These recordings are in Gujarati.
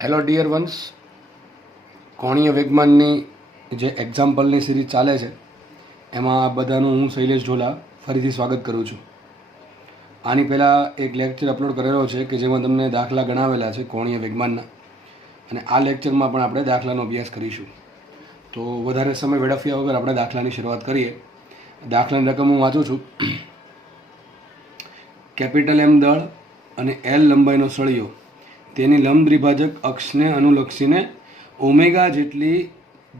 હેલો ડિયર વન્સ, કોણીય વેગમાનની જે એક્ઝામ્પલની સિરીઝ ચાલે છે એમાં આ બધાનું હું શૈલેષ ઝોલા ફરીથી સ્વાગત કરું છું. આની પહેલાં એક લેક્ચર અપલોડ કરેલો છે કે જેમાં તમને દાખલા ગણાવેલા છે કોણીય વેગમાનના, અને આ લેક્ચરમાં પણ આપણે દાખલાનો અભ્યાસ કરીશું. તો વધારે સમય વેડફ્યા વગર આપણે દાખલાની શરૂઆત કરીએ. દાખલાની રકમ હું વાંચું છું. કેપિટલ એમ દળ અને એલ લંબાઈનો સળિયો તેની લંબ દ્વિભાજક અક્ષને અનુલક્ષીને ઓમેગા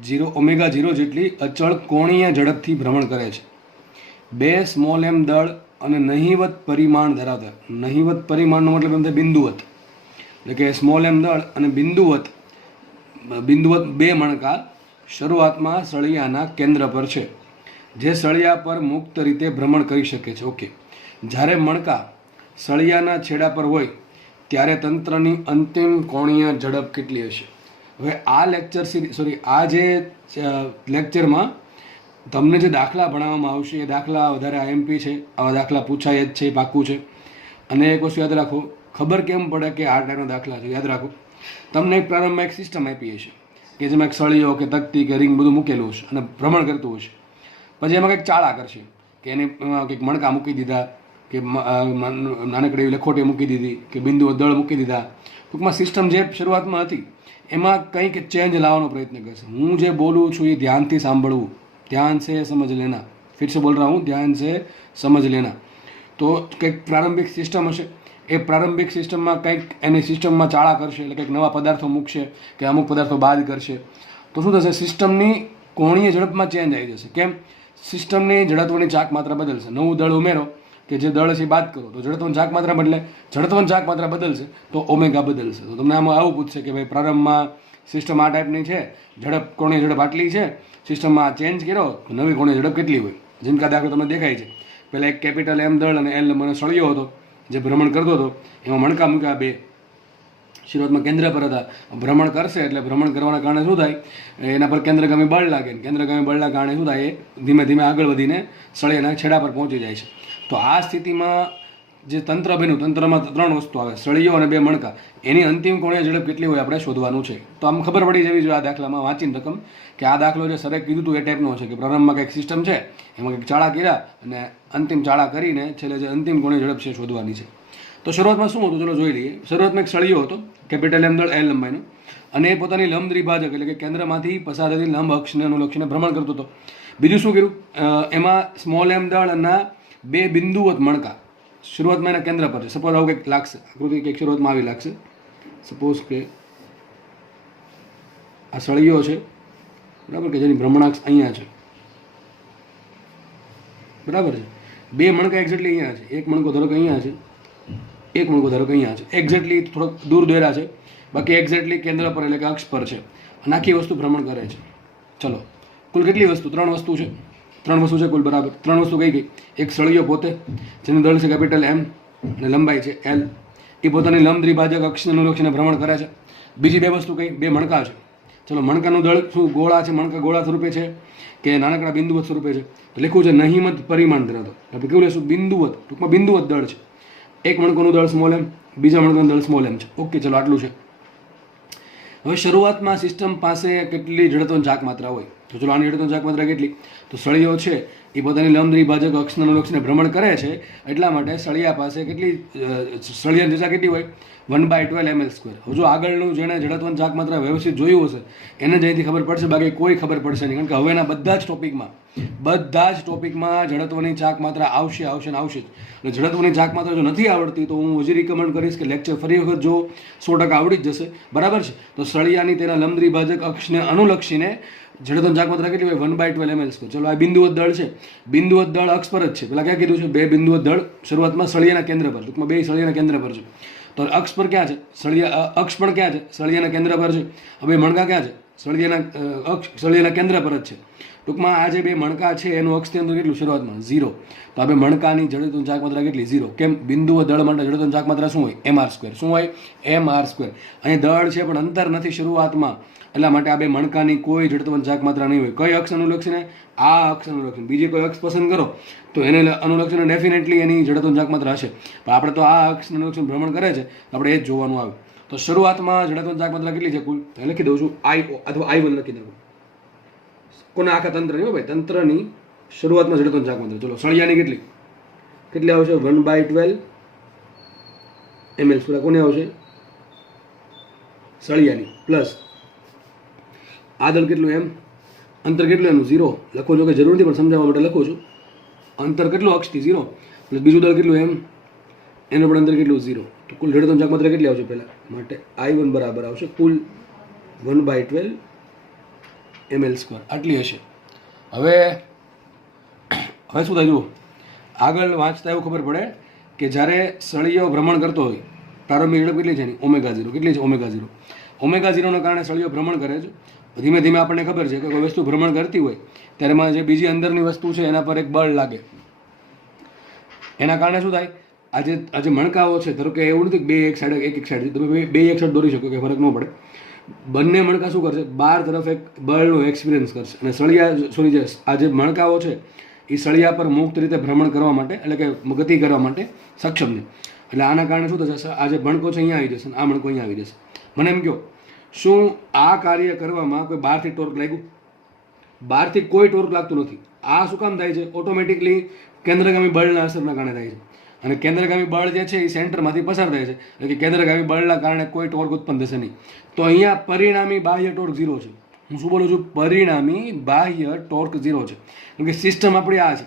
ઝીરો જેટલી અચળ કોણીય ઝડપથી ભ્રમણ કરે છે. બે સ્મોલ એમ દળ અને નહિવત પરિમાણ ધરાવતા, નહિવત પરિમાણનો મતલબ એમ થાય બિંદુવત, એટલે કે સ્મોલ એમ દળ અને બિંદુવત બે મણકા શરૂઆતમાં સળિયાના કેન્દ્ર પર છે, જે સળિયા પર મુક્ત રીતે ભ્રમણ કરી શકે છે. ઓકે, જ્યારે મણકા સળિયાના છેડા પર હોય ત્યારે તંત્રની અંતિમ કોણીય ઝડપ કેટલી હશે? હવે આ લેક્ચરમાં તમને જે દાખલા ભણાવવામાં આવશે એ દાખલા વધારે આઈએમપી છે. આવા દાખલા પૂછાય જ છે, પાક્કું છે. અને એક વસ્તુ યાદ રાખો, ખબર કેમ પડે કે આ ટાઈપના દાખલા છે? યાદ રાખો, તમને એક પ્રારંભમાં એક સિસ્ટમ આપી હશે કે જેમાં એક સળિયો કે તકતી કે રિંગ બધું મૂકેલું હશે અને ભ્રમણ કરતું હશે. પછી એમાં કંઈક ચાળા કરશે કે એને કંઈક મણકા મૂકી દીધા, કે નાનકડી લખોટી મૂકી દીધી, કે બિંદુઓ દળ મૂકી દીધા. ટૂંકમાં સિસ્ટમ જે શરૂઆતમાં હતી એમાં કંઈક ચેન્જ લાવવાનો પ્રયત્ન કરશે. હું જે બોલું છું એ ધ્યાનથી સાંભળવું, ધ્યાન છે સમજ લેના. ફિર સે બોલ રહા હું, ધ્યાન છે સમજ લેના. તો કંઈક પ્રારંભિક સિસ્ટમ હશે, એ પ્રારંભિક સિસ્ટમમાં કંઈક એની સિસ્ટમમાં ચાળા કરશે, એટલે કંઈક નવા પદાર્થો મૂકશે કે અમુક પદાર્થો બાદ કરશે. તો શું થશે? સિસ્ટમની કોણીય ઝડપમાં ચેન્જ આવી જશે. કેમ? સિસ્ટમની જડત્વની ચાક માત્રા બદલશે. નવું દળ ઉમેરો કે જે દળ છે બાદ કરો તો જડત્વની ચાક માત્રા બદલે, જડત્વની ચાક માત્રા બદલશે તો ઓમેગા બદલશે. તો તમને આમાં આવું પૂછશે કે ભાઈ પ્રારંભમાં સિસ્ટમ આ ટાઈપની છે, ઝડપ કોણીય ઝડપ આટલી છે, સિસ્ટમમાં ચેન્જ કર્યો તો નવી કોણીય ઝડપ કેટલી હોય? જેમ કે દાખલો તમને દેખાય છે. પહેલાં એક કેપિટલ એમ દળ અને એલ મને સળિયો હતો જે ભ્રમણ કરતો હતો, એમાં મણકા મૂક્યા બે, શરૂઆતમાં કેન્દ્ર પર હતા. ભ્રમણ કરશે એટલે ભ્રમણ કરવાના કારણે શું થાય? એના પર કેન્દ્રગામી બળ લાગે, કેન્દ્રગામી બળના કારણે શું થાય? એ ધીમે ધીમે આગળ વધીને સળિયાના છેડા પર પહોંચી જાય છે. તો આ સ્થિતિમાં જે તંત્ર બન્યું, તંત્રમાં ત્રણ વસ્તુ આવે, સળિયો અને બે મણકા. એની અંતિમ કોણીય ઝડપ કેટલી હોય આપણે શોધવાનું છે. તો આમ ખબર પડી જવી જોઈએ આ દાખલામાં વાંચીને રકમ કે આ દાખલો જે સરે કીધું હતું એ ટાઈપનો છે કે પ્રારંભમાં કંઈક સિસ્ટમ છે, એમાં કંઈક ચાળા કર્યા અને અંતિમ ચાળા કરીને છેલ્લે જે અંતિમ કોણીય ઝડપ છે શોધવાની છે. તો શરૂઆતમાં શું હતું ચલો જોઈ લઈએ. શરૂઆતમાં એક સળિયો હતો કેપિટલ એમ દળ એલ લંબાઈનો, અને એ પોતાની લંબ દ્વિભાજક એટલે કે કેન્દ્રમાંથી પસાર થતી લંબ અક્ષને અનુલક્ષીને ભ્રમણ કરતો હતો. બીજું શું કર્યું? એમાં સ્મોલ એમ દળ અને બે બિંદુવત મણકા શરૂઆતમાં એના કેન્દ્ર પર છે. સપોઝ આવું કંઈક લાગશે, આકૃતિ કંઈક શરૂઆતમાં આવી લાગશે. સપોઝ કે આ સળિયો છે, બરાબર, કે જેની ભ્રમણાક્ષ અહીંયા છે, બરાબર છે. બે મણકા એક્ઝેક્ટલી અહીંયા છે. એક મણકો ધારો કે અહીંયા છે, એક મણકો ધારો કે અહીંયા છે. એક્ઝેક્ટલી થોડોક દૂર દોર્યા છે, બાકી એક્ઝેક્ટલી કેન્દ્ર પર એટલે કે અક્ષ પર છે. અને આખી વસ્તુ ભ્રમણ કરે છે. ચલો, કુલ કેટલી વસ્તુ? ત્રણ વસ્તુ છે. કુલ, બરાબર. ત્રણ વસ્તુ કઈ કઈ? એક સળિયો પોતે, જેનું દળ છે કેપિટલ એમ અને લંબાઈ છે એલ, એ પોતાની લંબ દ્વિભાજક અક્ષને અનુલક્ષીને ભ્રમણ કરે છે. બીજી બે વસ્તુ કઈ? બે મણકા છે. ચલો, મણકાનું દળ શું? ગોળા છે. મણકા ગોળા સ્વરૂપે છે કે નાનકડા બિંદુવત સ્વરૂપે છે? તો લખ્યું છે નહિમત પરિમાણ ધરાવતો. આપણે કેવું લેશું? બિંદુવત, ટૂંકમાં બિંદુવત દળ છે. એક મણકોનું દળ સ્મોલ એમ, બીજા મણકોનું દળ સ્મોલ એમ છે. ઓકે, ચલો આટલું છે. હવે શરૂઆતમાં સિસ્ટમ પાસે કેટલી જડત્વની ચાક માત્રા હોય? તો ચલો આની જડત્વની ચાક માત્રા કેટલી? તો સળિયો છે એ પોતાની લંબ દ્વિભાજક અક્ષને અનુલક્ષીને ભ્રમણ કરે છે, એટલા માટે સળિયા પાસે કેટલી સળિયાની દિશા કેટલી હોય? 1/12 ml². હજુ આગળનું જેણે જડત્વની ચાક માત્રા વ્યવસ્થિત જોયું હશે એને જ અહીંથી ખબર પડશે, બાકી કોઈ ખબર પડશે નહીં. કારણ કે હવેના બધા જ ટોપિકમાં જડત્વની ચાક માત્રા આવશે ને આવશે જ. એટલે જડત્વની ચાક માત્રા જો નથી આવડતી તો હું હજી રિકમેન્ડ કરીશ કે લેક્ચર ફરી વખત જો 100% આવડી જ જશે, બરાબર છે. તો સળિયાની તેના લંબ દ્વિભાજક અક્ષને અનુલક્ષીને જડત્વની ચાક માત્રા કેટલી હોય? 1/12 ml². ચલો, આ બિંદુવત દળ છે. બિંદુવત દળ અક્ષ પર જ છે. પેલા ક્યાં કીધું છે? બે બિંદુવત દળ શરૂઆતમાં સળિયાના કેન્દ્ર પર, ટૂંકમાં બે સળિયાના કેન્દ્ર પર છે. તો અક્ષ પર ક્યાં છે? અક્ષ પણ ક્યાં છે? સળિયાના કેન્દ્ર પર છે. હવે મણકા ક્યાં છે? સળિયાના કેન્દ્ર પર જ છે. ટૂંકમાં આ જે બે મણકા છે એનું અક્ષ કેન્દ્ર કેટલું શરૂઆતમાં? 0. તો આ બે મણકાની જડત્વની ચાક માત્રા કેટલી? 0. કેમ? બિંદુવત દળ માટે જડત્વની ચાક માત્રા શું હોય? mr². શું હોય? mr². અહીં દળ છે પણ અંતર નથી શરૂઆતમાં, એટલા માટે આ બે મણકાની કોઈ જડત્વની ચાક માત્રા નહીં હોય. કઈ અક્ષ અનુલક્ષીને? આ અક્ષ અનુલક્ષીને. બીજી કોઈ અક્ષ પસંદ કરો તો એને અનુલક્ષીને ડેફિનેટલી એની જડત્વની ચાક માત્રા હશે, પણ આપણે તો આ અક્ષ અનુલક્ષીને ભ્રમણ કરે છે તો આપણે એ જ જોવાનું આવે. તો શરૂઆતમાં જડત્વની ચાક માત્રા કેટલી છે કુલ લખી દઉં છું I અથવા I1 લખી દઉં. કોના આખા તંત્રની ભાઈ તંત્રની શરૂઆતમાં જડત્વની ચાક માત્રા. ચલો સળિયાની કેટલી આવશે 1/12 ml કોને આવશે સળિયાની પ્લસ આ દળ કેટલું એમ અંતર કેટલું એનું 0 લખો છો કે જરૂર નથી પણ સમજાવવા માટે લખું છું. અંતર કેટલું અક્ષથી 0 પ્લસ બીજું દળ કેટલું એમ એનું પણ અંતર કેટલું 0. તો કુલ જડત્વની ચાક માત્રા કેટલી આવશે પહેલાં માટે I1 બરાબર આવશે કુલ 1/12 ml². આટલી હશે. હવે શું થાય જુઓ આગળ વાંચતા એવું ખબર પડે કે જ્યારે સળિયો ભ્રમણ કરતો હોય પ્રારંભિક ઝડપ કેટલી છે એની ω0 કેટલી છે ω0 કારણે સળિયો ભ્રમણ કરે છે. ધીમે ધીમે આપણને ખબર છે કે કોઈ વસ્તુ ભ્રમણ કરતી હોય ત્યારે એમાં જે બીજી અંદરની વસ્તુ છે એના પર એક બળ લાગે. એના કારણે શું થાય આજે મણકાઓ છે ધારો કે એવું નથી બે એક સાઈડ તમે બે એક સાઈડ દોરી શકો કે ફરક ન પડે. બંને મણકા શું કરશે બહાર તરફ એક બળનો એક્સપિરિયન્સ કરશે અને આ જે મણકાઓ છે એ સળિયા પર મુક્ત રીતે ભ્રમણ કરવા માટે એટલે કે ગતિ કરવા માટે સક્ષમ છે. એટલે આના કારણે શું થશે આ જે મણકો છે અહીંયા આવી જશે આ મણકો અહીંયા આવી જશે. મને એમ કહો શું આ કાર્ય કરવામાં કોઈ બહારથી ટોર્ક લાગ્યું બહારથી કોઈ ટોર્ક લાગતું નથી. આ શું કામ થાય છે ઓટોમેટિકલી કેન્દ્રગામી બળના અસરના કારણે થાય છે. અને કેન્દ્રગામી બળ જે છે એ સેન્ટરમાંથી પસાર થાય છે એટલે કે કેન્દ્રગામી બળના કારણે કોઈ ટોર્ક ઉત્પન્ન થશે નહીં. તો અહીંયા પરિણામી બાહ્ય ટોર્ક 0 છે. હું શું બોલું છું પરિણામી બાહ્ય ટોર્ક 0 છે. કેમ કે સિસ્ટમ આપણી આ છે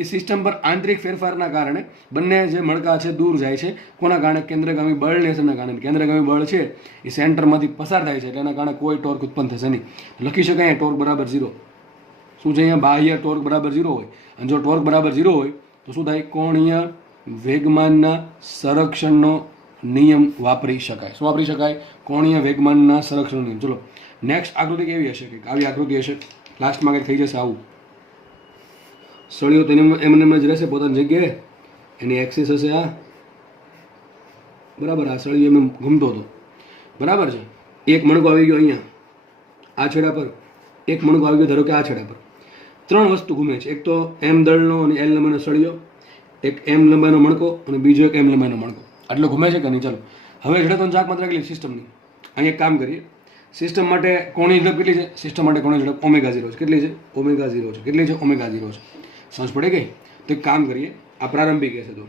એ સિસ્ટમ પર આંતરિક ફેરફારના કારણે બંને જે મણકા છે દૂર જાય છે. કોના કારણે કેન્દ્રગામી બળની અસરના કારણે કેન્દ્રગામી બળ છે એ સેન્ટરમાંથી પસાર થાય છે એટલે એના કારણે કોઈ ટોર્ક ઉત્પન્ન થશે નહીં. લખી શકાય ટોર્ક બરાબર 0. શું છે અહીંયા બાહ્ય ટોર્ક બરાબર 0 હોય અને જો ટોર્ક બરાબર 0 હોય તો શું થાય કોણીય વેગમાનના સંરક્ષણનો નિયમ વાપરી શકાય. શું વાપરી શકાય કોણીય વેગમાનના સંરક્ષણનો નિયમ. ચલો નેક્સ્ટ આકૃતિ કેવી હશે કંઈક આવી આકૃતિ હશે લાસ્ટમાં કંઈક થઈ જશે આવું. સળિયો તેને એમને જ રહેશે પોતાની જગ્યાએ એની એક્સિસ હશે આ બરાબર. આ સળિયો એમ ઘૂમતો હતો બરાબર છે. એક મણકો આવી ગયો અહીંયા આ છેડા પર એક મણકો આવી ગયો ધારો કે આ છેડા પર. 3 વસ્તુ ઘૂમે છે. એક તો M દળનો અને L લંબાઈનો સળિયો એક M લંબાઈનો મણકો અને બીજો એક M લંબાઈનો મણકો આટલો ઘૂમે છે કે નહીં. ચાલો હવે જડત્વની ચાક માત્રા કેટલી સિસ્ટમની અહીંયા કામ કરીએ. સિસ્ટમ માટે કોણીય ઝડપ કેટલી છે સિસ્ટમ માટે કોણીય ઝડપ ω0 છે. કેટલી છે ω0 છે. કેટલી છે ω0 છે. સમજ પડે ગઈ. તો એક કામ કરીએ આ પ્રારંભિક કેસ હતો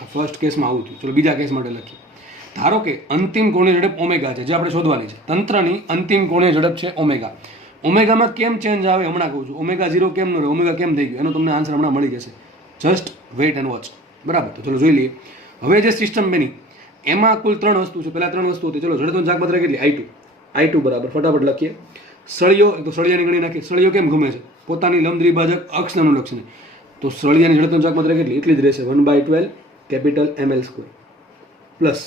આ ફર્સ્ટ કેસમાં આવું થયું. ચલો બીજા કેસ માટે લખીએ. ધારો કે અંતિમ કોણીય ઝડપ ω છે જે આપણે શોધવાની છે. તંત્રની અંતિમ કોણીય ઝડપ છે ω. ઓમેગામાં કેમ ચેન્જ આવે હમણાં કહું છું. ω0 કેમ ન રહે ઓમેગા કેમ થઈ ગયું એનો તમને આન્સર હમણાં મળી જશે. જસ્ટ વેઇટ એન્ડ વોચ બરાબર. તો ચલો જોઈ લઈએ. હવે જે સિસ્ટમ બની એમાં કુલ 3 વસ્તુ છે. પહેલા 3 વસ્તુ હતી. ચલો જડત્વની ચાક માત્રા કેટલી I2 બરાબર ફટાફટ લખીએ. સળિયો તો સળિયાની ગણી નાખીએ. સળિયો કેમ ઘૂમે છે પોતાની લંબ દ્વિભાજક અક્ષને અનુલક્ષીને. તો સળિયાની જડત્વની ચાક માત્રા કેટલી એટલી જ રહેશે 1/12 કેપિટલ ml² પ્લસ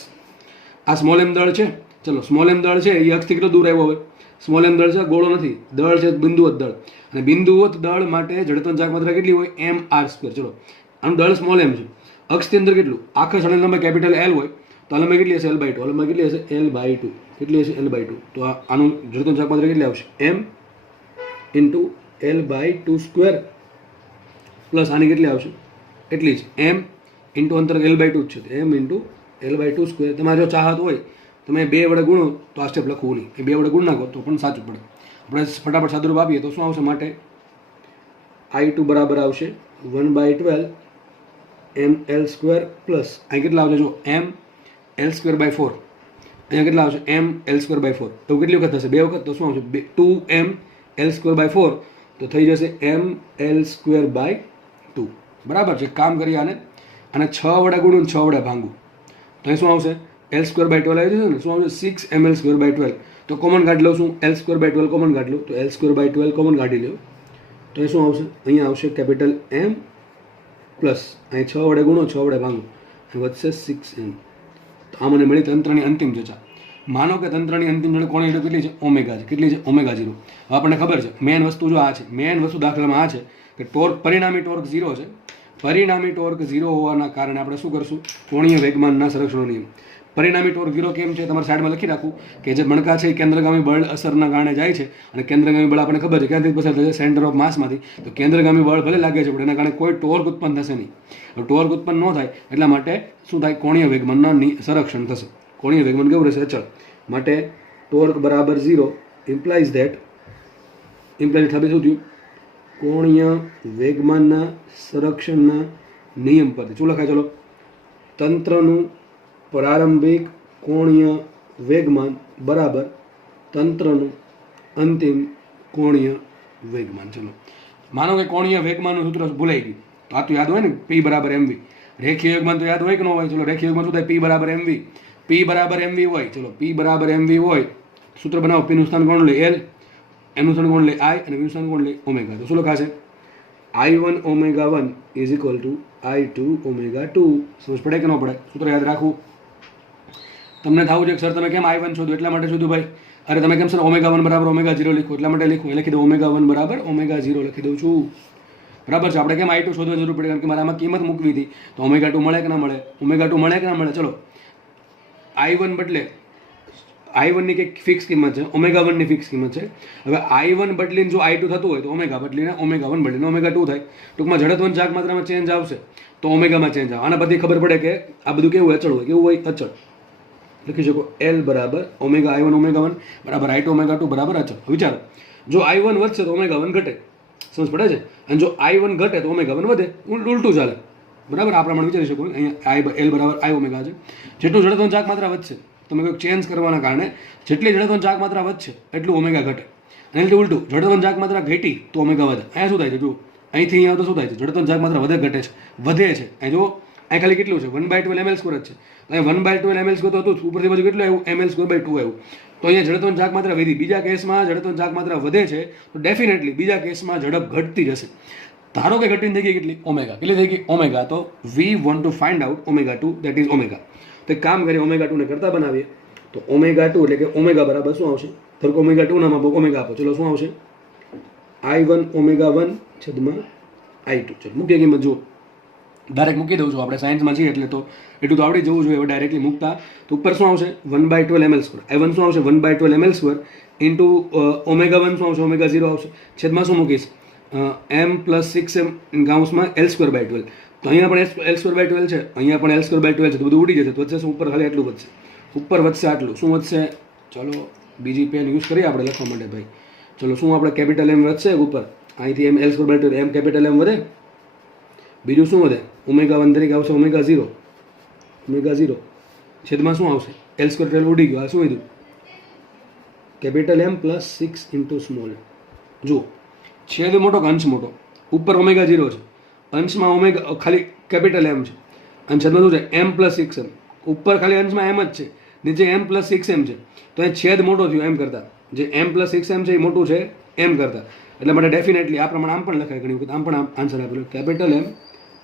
આ સ્મોલ m દળ છે. ચલો સ્મોલ m દળ છે એ અક્ષથી કેટલો દૂર આવ્યો હોય સ્મોલ m દળ છે ગોળો નથી દળ છે બિંદુવત દળ અને બિંદુવત દળ માટે જડત્વની ચાક માત્રા કેટલી હોય mr². ચલો આનું દળ સ્મોલ m છે અક્ષની અંદર કેટલું આખા સળિયાની લંબાઈ કેપિટલ L હોય તો આ લંબાઈ કેટલી હશે L/2 આ લંબાઈ કેટલી હશે L/2 કેટલી હશે L/2. તો આનું જડત્વની ચાક માત્રા કેટલી આવશે m L/2² પ્લસ આની કેટલી આવશે એટલી જ m અંતર L/2 જ છે m L/2². તમારે જો ચાહત હોય તમે 2 વડે ગુણો તો આ સ્ટેપ લખવું નહીં. 2 વડે ગુણ નાખો તો પણ સાચું પડે. આપણે ફટાફટ સાદુરૂપ આપીએ તો શું આવશે માટે I2 બરાબર આવશે 1/12 ml² પ્લસ અહીં કેટલા આવશે જો m L²/4 અહીંયા કેટલા આવશે m L²/4 તો કેટલી વખત થશે 2 વખત તો શું આવશે 2m L²/4 તો થઈ જશે m L²/2 બરાબર છે. કામ કરીએ આને 6 વડે ગુણું 6 વડે ભાંગું તો અહીં શું આવશે L²/12 આવી જશે ને. શું આવશે 6 mL²/12 તો કોમન કાઢી લઉં છું L²/12 કોમન કાઢી લઉં તો L²/12 કોમન કાઢી લો તો એ શું આવશે અહીંયા આવશે કેપિટલ M પ્લસ અહીં 6 વડે ગુણો 6 વડે ભાંગો વધશે 6m. તો આ મને મળી તંત્રની અંતિમ ચર્ચા. માનો કે તંત્રની અંતિમ ઝડપ કોની ઝડપ કેટલી છે ઓમેગા છે. કેટલી છે ω0. હવે આપણને ખબર છે મેન વસ્તુ જો આ છે મેન વસ્તુ દાખલામાં આ છે કે ટોર્ક પરિણામી ટોર્ક 0 છે. પરિણામી ટોર્ક 0 હોવાના કારણે આપણે શું કરશું કોણીય વેગમાનના સંરક્ષણનો નિયમ. પરિણામી ટોર્ક 0 કેમ છે તમારે સાઈડમાં લખી રાખું કે જે મણકા છે એ કેન્દ્રગામી બળ અસરના કારણે જાય છે અને કેન્દ્રગામી બળ આપણને ખબર છે ક્યાંથી પસાર થશે સેન્ટર ઓફ માસમાંથી. તો કેન્દ્રગામી બળ ભલે લાગે છે પણ એના કારણે કોઈ ટોર્ક ઉત્પન્ન થશે નહીં. ટોર્ક ઉત્પન્ન ન થાય એટલા માટે શું થાય કોણીય વેગમાનના સંરક્ષણ થશે. કોણીય વેગમાન કેવું રહેશે? અચળ. માટે ટોર્ક બરાબર 0 ઇમ્પ્લાઇઝ ધેટ ઠાબે શું થયું? કોણીય વેગમાનના સંરક્ષણના નિયમ પરથી શું લખાય? ચલો, તંત્રનું પ્રારંભિક કોણીય વેગમાન બરાબર તંત્રનું અંતિમ કોણીય વેગમાન. ચલો, માનો કે કોણીય વેગમાનનું સૂત્ર ભૂલાઈ ગયું તો આ તો યાદ હોય ને, પી બરાબર એમવી. રેખીય વેગમાન તો યાદ હોય કે ન હોય? ચલો, રેખીય વેગમાન શું થાય? પી બરાબર એમવી. પી બરાબર એમવી હોય, ચલો પી બરાબર એમવી હોય, સૂત્ર બનાવો. પીનું સ્થાન કોણ લે? એલ. એનું સ્થાન કોણ લે? આઈ. અને વીનું સ્થાન કોણ લે? ઓમેગા. તો શું લખાશે? I1 omega 1 is equal two I2 omega 2. સમજ પડે કે ન પડે? સૂત્ર યાદ રાખવું. તમને થવું છે કે સર તમે કેમ I1 શોધો? એટલા માટે શોધું ભાઈ. અરે તમે કેમ સર ઓમેગા 1 બરાબર ઓમેગા 0 લીખો? એટલા માટે લીખું. એ લખી દઉં ઓમેગા 1 બરાબર ઓમેગા 0 લખી દઉં છું. બરાબર છે? આપણે કેમ I2 શોધવા જરૂર પડે? કારણ કે મારે આમાં કિંમત મૂકવી હતી. તો ઓમેગા 2 મળે કે ના મળે? ઓમેગા 2 મળે કે ના મળે? ચલો, I1 બદલે I1 ની કંઈક ફિક્સ કિંમત છે, ઓમેગા 1 ની ફિક્સ કિંમત છે. હવે I1 બદલીને જો I2 થતું હોય તો ઓમેગા બદલીને ઓમેગા 1 બદલીને ઓમેગા 2 થાય. ટૂંકમાં જડત્વની ચાક માત્રામાં ચેન્જ આવશે તો ઓમેગામાં ચેન્જ આવે. આના પરથી ખબર પડે કે આ બધું કેવું અચળ હોય. કેવું હોય? અચળ. લખી શકો L બરાબર ઓમેગા I1 ઓમેગા 1 બરાબર I2 ઓમેગા 2 બરાબર અચળ. વિચારો, જો I1 વધશે તો ઓમેગા 1 ઘટે. સમજ પડે છે? અને જો I1 ઘટે તો ઓમેગા 1 વધે. ઉલટું ચાલે. બરાબર? આ પ્રમાણે વિચારી શકો. અહીંયા L બરાબર I ઓમેગા છે. જેટલું જડત્વની ચાક માત્રા વધશે, તમે કંઈક ચેન્જ કરવાના કારણે જેટલી જડત્વની ચાક માત્રા વધશે એટલું ઓમેગા ઘટે. અને એટલે ઉલટું, જડત્વની ચાક માત્રા ઘટી તો ઓમેગા વધે. અહીંયા શું થાય છે? જો અહીંથી અહીંયા તો શું થાય છે? જડત્વની ચાક માત્રા વધે ઘટે છે? વધે છે. અહીં જો અહીં ખાલી કેટલું છે? 1/12 ml સ્ક્વેર જ છે. અહીંયા 1/12 ml સ્ક્વેર તો હતું, ઉપરથી બાજુ કેટલું આવ્યું? ml સ્ક્વેર બાય 2 આવ્યું. તો અહીંયા જડત્વની ચાક માત્રા વધી. બીજા કેસમાં જડત્વની ચાક માત્રા વધે છે તો ડેફિનેટલી બીજા કેસમાં ઝડપ ઘટતી જશે. ધારો કે ઘટીને થઈ ગઈ કેટલી? ઓમેગા. કેટલી થઈ ગઈ? ઓમેગા. તો વી want to find out omega 2, that is omega. તો એક કામ કરીએ, ઓમેગા 2 ને કરતા બનાવીએ. તો ઓમેગા 2 એટલે કે ઓમેગા બરાબર શું આવશે? ધરકો ઓમેગા 2 નામ આપો, ઓમેગા આપો. ચલો, શું આવશે? I1 ઓમેગા 1 છેદમાં I2. ચલો, મૂકીએ કિંમત. જુઓ, ડાયરેક્ટ મૂકી દઉં છું. આપણે સાયન્સમાં છીએ એટલે તો એટલું તો આવડી જવું જોઈએ. હવે ડાયરેક્ટલી મૂકતા તો ઉપર શું આવશે? 1/12 ml સ્ક્વેર. I1 શું આવશે? 1/12 ml સ્ક્વેર ઇન્ટુ ઓમેગા 1 શું આવશે? ઓમેગા 0 આવશે. છેદમાં શું મૂકીશ? m પ્લસ 6m ગાઉસમાં L સ્ક્વેર બાય 12. તો અહીંયા પણ L સ્ક્વેર બાય 12 છે, અહીંયા પણ L સ્ક્વેર બાય 12 છે. તો બધું ઉડી જશે. તો વધશે શું? ઉપર ખાલી આટલું વધશે. ઉપર વધશે આટલું. શું વધશે? ચલો, બીજી પેન યુઝ કરીએ આપણે લખવા માટે ભાઈ. ચલો, શું આપણે કેપિટલ M વધશે ઉપર? અહીંથી M L square by 12 M capital M વધે. બીજું શું વધે? ઓમેગા 1 તરીકે આવશે ઓમેગા 0. ઓમેગા 0 છેદમાં શું આવશે? L સ્ક્વેર 12 ઉડી ગયો. આ શું કીધું? Capital M plus 6 into small. જુઓ, છેદ મોટો કે અંશ મોટો? ઉપર ઓમેગા 0 છે, અંશમાં ઓમેગા ખાલી કેપિટલ M છે, અને છેદમાં શું છે? M plus 6m. ઉપર ખાલી અંશમાં M જ છે, નીચે M પ્લસ 6m છે. તો એ છેદ મોટો થયો M કરતાં. જે M પ્લસ 6m છે એ મોટું છે M કરતાં. એટલે માટે ડેફિનેટલી આ પ્રમાણે આમ પણ લખાય. ઘણી વખત આમ પણ આન્સર આપેલો કેપિટલ M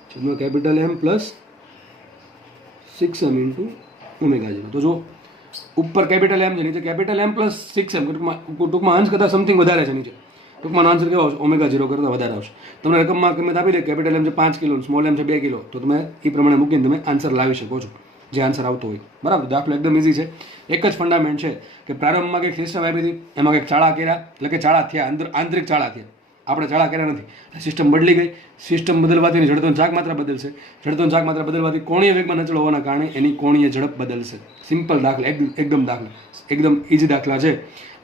છેદમાં capital M plus 6m into omega 0. તો જો ઉપર કેપિટલ M છે, નીચે કેપિટલ M પ્લસ 6m. ટૂંકમાં અંશ કરતાં સમથિંગ વધારે છે નીચે. ટૂંકમાં આન્સર કેવો આવશે? ઓમેગા 0 કરતાં વધારે આવશે. તમને રકમમાં કિંમત આપી દે, કેપિટલ M છે 5 કિલો, સ્મોલ m છે 2 કિલો. તો તમે એ પ્રમાણે મૂકીને તમે આન્સર લાવી શકો છો, જે આન્સર આવતો હોય. બરાબર? દાખલો એકદમ ઇઝી છે. એક જ ફંડામેન્ટ છે કે પ્રારંભમાં કંઈક સિસ્ટમ આપી હતી, એમાં કંઈક ચાળા કર્યા, એટલે કે ચાળા થયા, આંતરિક ચાળા થયા. આપણે ચાળા કર્યા નથી. સિસ્ટમ બદલી ગઈ. સિસ્ટમ બદલવાથી જડત્વની ચાક માત્રા બદલશે. જડત્વની ચાક માત્રા બદલવાથી કોણીય વેગમાં અચળ હોવાના કારણે એની કોણીય ઝડપ બદલશે. સિમ્પલ દાખલા, એકદમ દાખલા, એકદમ ઇઝી દાખલા છે.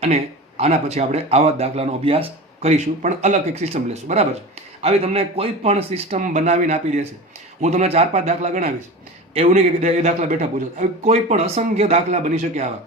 અને આના પછી આપણે આવા દાખલાનો અભ્યાસ કરીશું, પણ અલગ એક સિસ્ટમ લેશું. બરાબર છે? આવી તમને કોઈ પણ સિસ્ટમ બનાવીને આપી દેશે. હું તમને 4-5 દાખલા ગણાવીશ. એવું નહીં કે એ દાખલા બેઠા પૂછો. આવી કોઈ પણ અસંખ્ય દાખલા બની શકે આવા.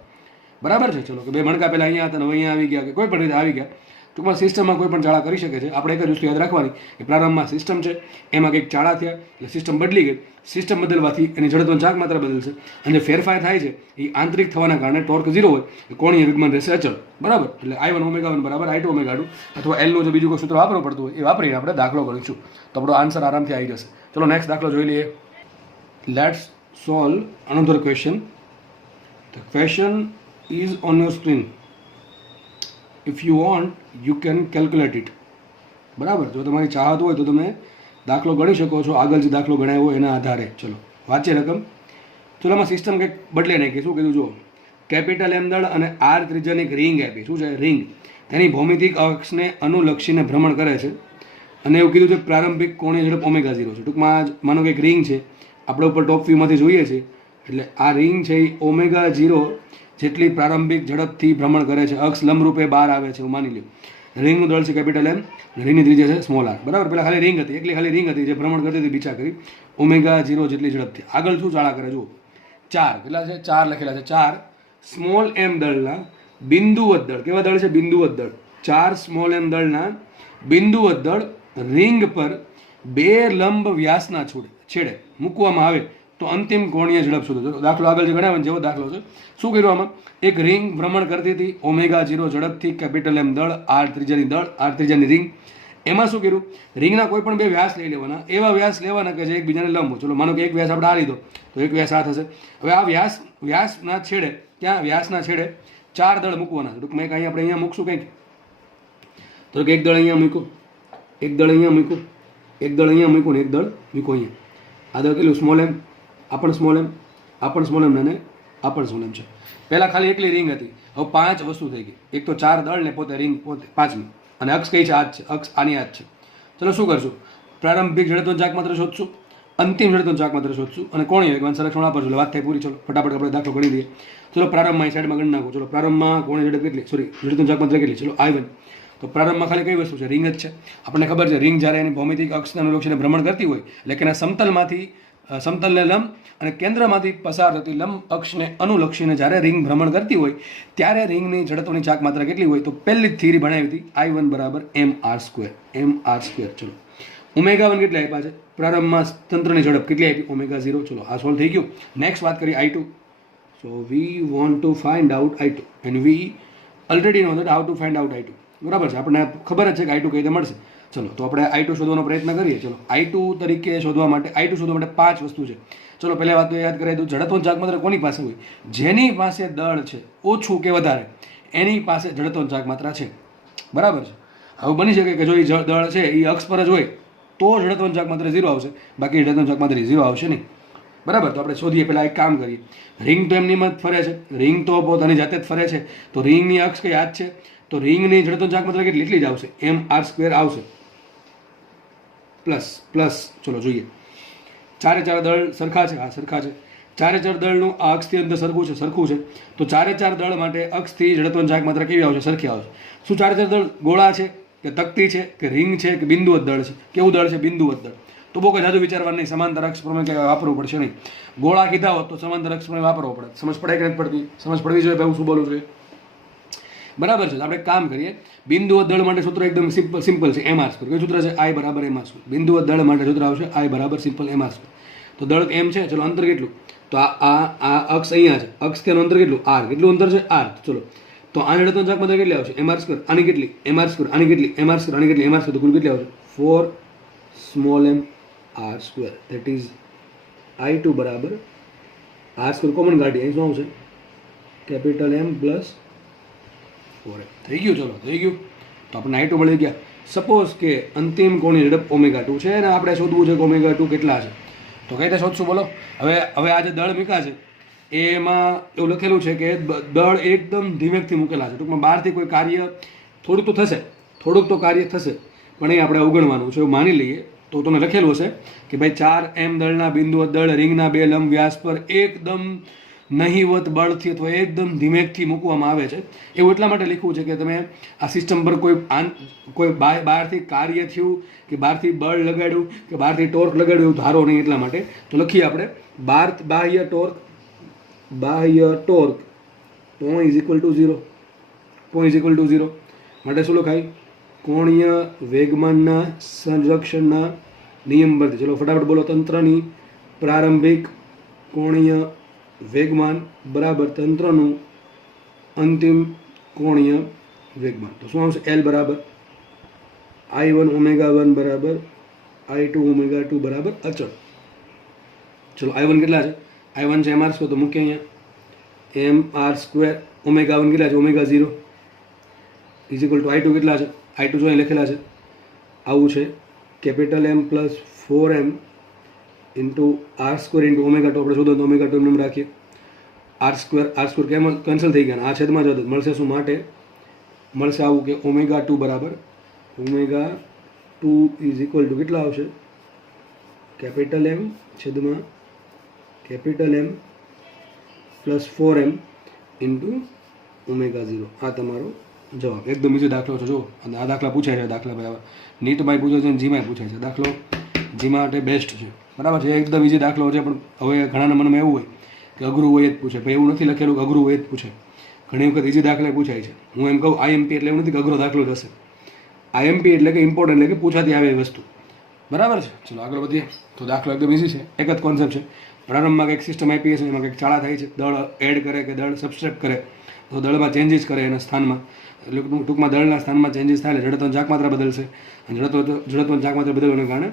બરાબર છે? ચલો, કે બે મણકા પહેલાં અહીંયા હતા ને હવે અહીંયા આવી ગયા, કે કોઈ પણ રીતે આવી ગયા. ટૂંકમાં સિસ્ટમમાં કોઈ પણ ચાળા કરી શકે છે. આપણે એક જ વસ્તુ યાદ રાખવાની કે પ્રારંભમાં સિસ્ટમ છે, એમાં કંઈક ચાળા થયા એટલે સિસ્ટમ બદલી ગઈ. સિસ્ટમ બદલવાથી એની જડત્વની ચાક માત્રા બદલશે, અને જે ફેરફાર થાય છે એ આંતરિક થવાના કારણે ટોર્ક 0 હોય, કોણીય વેગમાન રહેશે અચળ. બરાબર? એટલે I1 ઓમેગા 1 બરાબર I2 ઓમેગા 2, અથવા Lનું જો બીજું કોઈ સૂત્ર વાપરવું પડતું હોય એ વાપરીને આપણે દાખલો કરીશું. તો આપણો આન્સર આરામથી આવી જશે. ચલો, નેક્સ્ટ દાખલો જોઈ લઈએ. Let's solve another question. The question is on your screen. If you want, you can calculate it. બરાબર? જો તમારી ચાહત હોય તો તમે દાખલો ગણી શકો છો, આગળ જે દાખલો ગણાયો હોય એના આધારે. ચલો, વાંચીએ રકમ. ચલો, આમાં સિસ્ટમ કંઈક બદલે નાખી. શું કીધું? જુઓ, કેપિટલ M દળ અને R ત્રિજ્યાની એક રિંગ આપી. શું છે? રિંગ. તેની ભૌમિતિક અક્ષને અનુલક્ષીને ભ્રમણ કરે છે, અને એવું કીધું છે પ્રારંભિક કોણીય ઝડપ ઓમેગા 0 છે. ટૂંકમાં માનો કે એક રિંગ છે, આપણે ઉપર ટોપ વ્યૂમાંથી જોઈએ છીએ. એટલે આ રિંગ છે એ ઓમેગા 0 જેટલી પ્રારંભિક ઝડપથી ભ્રમણ કરે છે. અક્ષ લંબરૂપે બહાર આવે છે એવું માની લો. રિંગનું દળ છે કેપિટલ એમ, રિંગની ત્રિજ્યા છે સ્મોલ આર. બરાબર, પેલા ખાલી રિંગ હતી, એકલી ખાલી રિંગ હતી જે ભ્રમણ કરતી હતી બીચા કરી ઓમેગા 0 જેટલી ઝડપથી. આગળ શું ચાળા કરે જુઓ, 4 કેટલા છે, 4 લખેલા છે. 4 સ્મોલ એમ દળના બિંદુવત દળ. કેવા દળ છે? બિંદુવત દળ. 4 સ્મોલ એમ દળના બિંદુવત દળ રિંગ પર 2 લંબ વ્યાસના છેડે મૂકવામાં આવે તો અંતિમ કોણીય ઝડપ શોધો. દાખલો આગળ જે ગણાવે જેવો દાખલો છે. શું કર્યું આમાં? એક રિંગ ભ્રમણ કરતી હતી ઓમેગા 0 ઝડપથી, કેપિટલ એમ દળ, આર ત્રિજ્યાની દળ, આર ત્રિજ્યાની રિંગ. એમાં શું કર્યું? રિંગના કોઈ પણ 2 વ્યાસ લઈ લેવાના, એવા વ્યાસ લેવાના કે જે એકબીજાને લંબ હોય. ચલો માનો કે એક વ્યાસ આપણે આ લીધો તો એક વ્યાસ આ થશે. હવે આ વ્યાસના છેડે, ત્યાં વ્યાસના છેડે 4 દળ મૂકવાના. ટૂંકમાં એક અહીંયા આપણે અહીંયા મૂકશું કંઈક, તો કે એક દળ અહીંયા મૂક્યું, એક દળ અહીંયા મૂક્યું, એક દળ અહીંયા મૂક્યું ને એક દળ મૂક્યું અહીંયા. આ દળ કેટલું? સ્મોલ એમ, આ પણ સ્મોલ એમ, આ પણ સ્મોલ એમ અને આ પણ સ્મોલ એમ છે. પહેલાં ખાલી એકલી રિંગ હતી, હવે 5 વસ્તુ થઈ ગઈ. એક તો 4 દળ ને પોતે રિંગ પોતે 5મી, અને અક્ષ કઈ છે? આ જ છે, અક્ષ આની આ જ છે. ચલો શું કરશું? પ્રારંભિક ઝડપનો ચાક માત્ર શોધશું, અંતિમ ઝડપનો ચાક માત્ર શોધશું અને કોણીય વેગમાન સંરક્ષણ વાપરશું. વાત થઈ પૂરી. ચલો ફટાફટ આપણે દાખલો ગણી દઈએ. ચલો પ્રારંભમાં સાઈડમાં ગણી નાખો. ચલો પ્રારંભમાં કોણીય ઝડપ કેટલી, સોરી ઝડપનો ચાક માત્ર કેટલી? ચલો I1. તો પ્રારંભમાં ખાલી કઈ વસ્તુ છે? રિંગ જ છે. આપણને ખબર છે રિંગ જ્યારે એની ભૌમિતિક અક્ષને અનુલક્ષીને ભ્રમણ કરતી હોય એટલે કે એના સમતલને લંબ અને કેન્દ્રમાંથી પસાર થતી લંબ અક્ષને અનુલક્ષીને જ્યારે રિંગ ભ્રમણ કરતી હોય ત્યારે રિંગની ઝડપોની ચાક માત્રા કેટલી હોય? તો પહેલી થિયરી ભણાવી હતી I1 બરાબર mr². ચલો ઓમેગા 1 કેટલી આપ્યા છે? પ્રારંભમાં તંત્રની ઝડપ કેટલી આપી? ઓમેગા 0. ચલો આ સોલ્વ થઈ ગયું. નેક્સ્ટ વાત કરીએ I2. So we want to find out I2 and we already know that how to find out I2. બરાબર છે, આપણને ખબર જ છે કે I2 કઈ રીતે મળશે. ચલો તો આપણે I2 શોધવાનો પ્રયત્ન કરીએ. ચલો I2 તરીકે શોધવા માટે 5 વસ્તુ છે. ચલો પહેલી વાત તો યાદ કરાવી દઉં, ઝડપનો ચાક માત્ર કોની પાસે હોય? જેની પાસે દળ છે ઓછું કે વધારે એની પાસે ઝડપનો ચાક માત્રા છે. બરાબર છે. હવે બની શકે કે જો એ દળ છે એ અક્ષ પર જ હોય તો ઝડપનો ચાક માત્ર 0 આવશે, બાકી ઝડપનો ચાક માત્ર 0 આવશે નહીં. બરાબર, તો આપણે શોધીએ. પહેલાં એક કામ કરીએ. રિંગ તો એમની જ ફરે છે, રિંગ તો પોતાની જાતે જ ફરે છે, તો રિંગની અક્ષ કઈ યાદ છે? તો રિંગની ઝડપનો ચાક માત્ર કેટલી? એટલી જ આવશે, mr² આવશે પ્લસ. ચલો જોઈએ. 4 દળ સરખા છે? હા સરખા છે. 4 દળનું આ અક્ષથી અંતર સરખું છે. તો 4 દળ માટે અક્ષથી ઝડપનો ચાક માત્ર કેવી આવશે? સરખી આવશે. શું 4 દળ ગોળા છે કે તકતી છે કે રિંગ છે કે બિંદુવત દળ છે? કેવું દળ છે? બિંદુવત દળ. તો બહુ કંઈ જાજુ વિચારવાનું નહીં, સમાંતર અક્ષ પ્રમાણે કંઈ વાપરવું પડશે નહીં. ગોળા કીધા હોત તો સમાંતર અક્ષ પ્રમાણે વાપરવો પડે. સમજ પડે કે નથી પડતી? સમજ પડવી જોઈએ ભાઈ, હું શું બોલું છું. બરાબર છે. તો આપણે કામ કરીએ. બિંદુવત દળ માટે સૂત્ર એકદમ સિમ્પલ છે, mr². કયું સૂત્ર છે? I બરાબર mr². બિંદુવત દળ માટે સૂત્ર આવશે I બરાબર સિમ્પલ mr². તો દળ m છે. ચલો અંતર કેટલું? તો આ અક્ષ અહીંયા છે, અક્ષથી અંતર કેટલું? r. કેટલું અંતર છે? r. ચલો તો આ ઝડપનો ચાક માત્ર કેટલી આવશે? mr². આની કેટલી? mr². આની કેટલી? mr². આની કેટલી? mr². તો કુલ કેટલી આવશે? 4 small m r². That is I2 બરાબર r² કોમન કાઢીએ. અહીં શું આવશે? Capital M plus 4m. થઈ ગયું. ચલો થઈ ગયું. તો આપણને I2 મળી ગયા. સપોઝ કે અંતિમ કોણીય ઝડપ ઓમેગા 2 છે અને આપણે શોધવું છે કે ઓમેગા 2 કેટલા છે. તો કઈ રીતે શોધશું બોલો? હવે આ જે દળ મૂક્યા છે એમાં એવું લખેલું છે કે દળ એકદમ ધીમેકથી મૂકેલા છે. ટૂંકમાં બહારથી કોઈ કાર્ય થોડુંક તો કાર્ય થશે પણ એ આપણે અવગણવાનું છે એવું માની લઈએ. તો તમે લખેલું હશે કે ભાઈ 4m દળના બિંદુવત દળ રિંગના 2 લંબ વ્યાસ પર એકદમ નહીવત બળથી અથવા એકદમ ધીમેકથી મૂકવામાં આવે છે. એવું એટલા માટે લખ્યું છે કે તમે આ સિસ્ટમ પર કોઈ બહારથી કાર્ય થયું કે બહારથી બળ લગાડ્યું કે બહારથી ટોર્ક લગાડ્યું એવું ધારો નહીં, એટલા માટે. તો લખીએ આપણે બાહ્ય ટોર્ક P=0 માટે શું લખાય? કોણીય વેગમાનના સંરક્ષણના નિયમ પરથી. ચલો ફટાફટ બોલો. તંત્રની પ્રારંભિક કોણીય વેગમાન બરાબર તંત્રનું અંતિમ કોણીય વેગમાન. તો શું આવશે? L બરાબર I1 ઓમેગા 1 બરાબર I2 ઓમેગા 2 બરાબર અચળ. ચલો I1 કેટલા છે? I1 છે mr². તો મૂકીએ અહીંયા mr². ઓમેગા 1 કેટલા છે? Omega 0 is equal two I2 કેટલા છે? I2 જો અહીં લખેલા છે આવું છે, capital M plus 4m into r² into omega 2. આપણે શોધો તો ઓમેગા 2 એમ રાખીએ. r² કેમ કેન્સલ થઈ ગયા? આ છેદમાં જતો મળશે. શું માટે મળશે? આવું કે ઓમેગા 2 બરાબર ઓમેગા 2 ઇઝ ઇક્વલ ટુ કેટલા આવશે? કેપિટલ M છેદમાં capital M plus 4m into omega 0. આ તમારો જવાબ. એકદમ ઇઝી દાખલો છે. જો અને આ દાખલા પૂછાય છે. દાખલા ભાઈ નીટમાં પૂછે છે અને જીમાં પૂછાય છે. દાખલો જી માટે બેસ્ટ છે. બરાબર છે. એકદમ ઇઝી દાખલો છે. પણ હવે ઘણાના મનમાં એવું હોય કે અઘરું હોય જ પૂછે. પણ એવું નથી લખેલું કે અઘરું હોય જ પૂછે. ઘણી વખત ઇઝી દાખલા પૂછાય છે. હું એમ કહું આઈએમપી એટલે એવું નથી કે અઘરો દાખલો જ હશે. આઈએમપી એટલે કે ઇમ્પોર્ટન્ટ એટલે કે પૂછાતી આવે વસ્તુ. બરાબર છે. ચલો આગળ વધીએ. તો દાખલો એકદમ ઇઝી છે. એક જ કોન્સેપ્ટ છે. પ્રારંભમાં કંઈક સિસ્ટમ આપી છે. એમાં કંઈક ચાળા થાય છે. દળ એડ કરે કે દળ સબસ્ટ્રેક્ટ કરે તો દળમાં ચેન્જીસ કરે એના સ્થાનમાં. એટલે ટૂંકમાં દળના સ્થાનમાં ચેન્જીસ થાય એટલે જડત્વની ચાકમાત્રા બદલશે. અને જડત્વની ચાકમાત્રા બદલવાના કારણે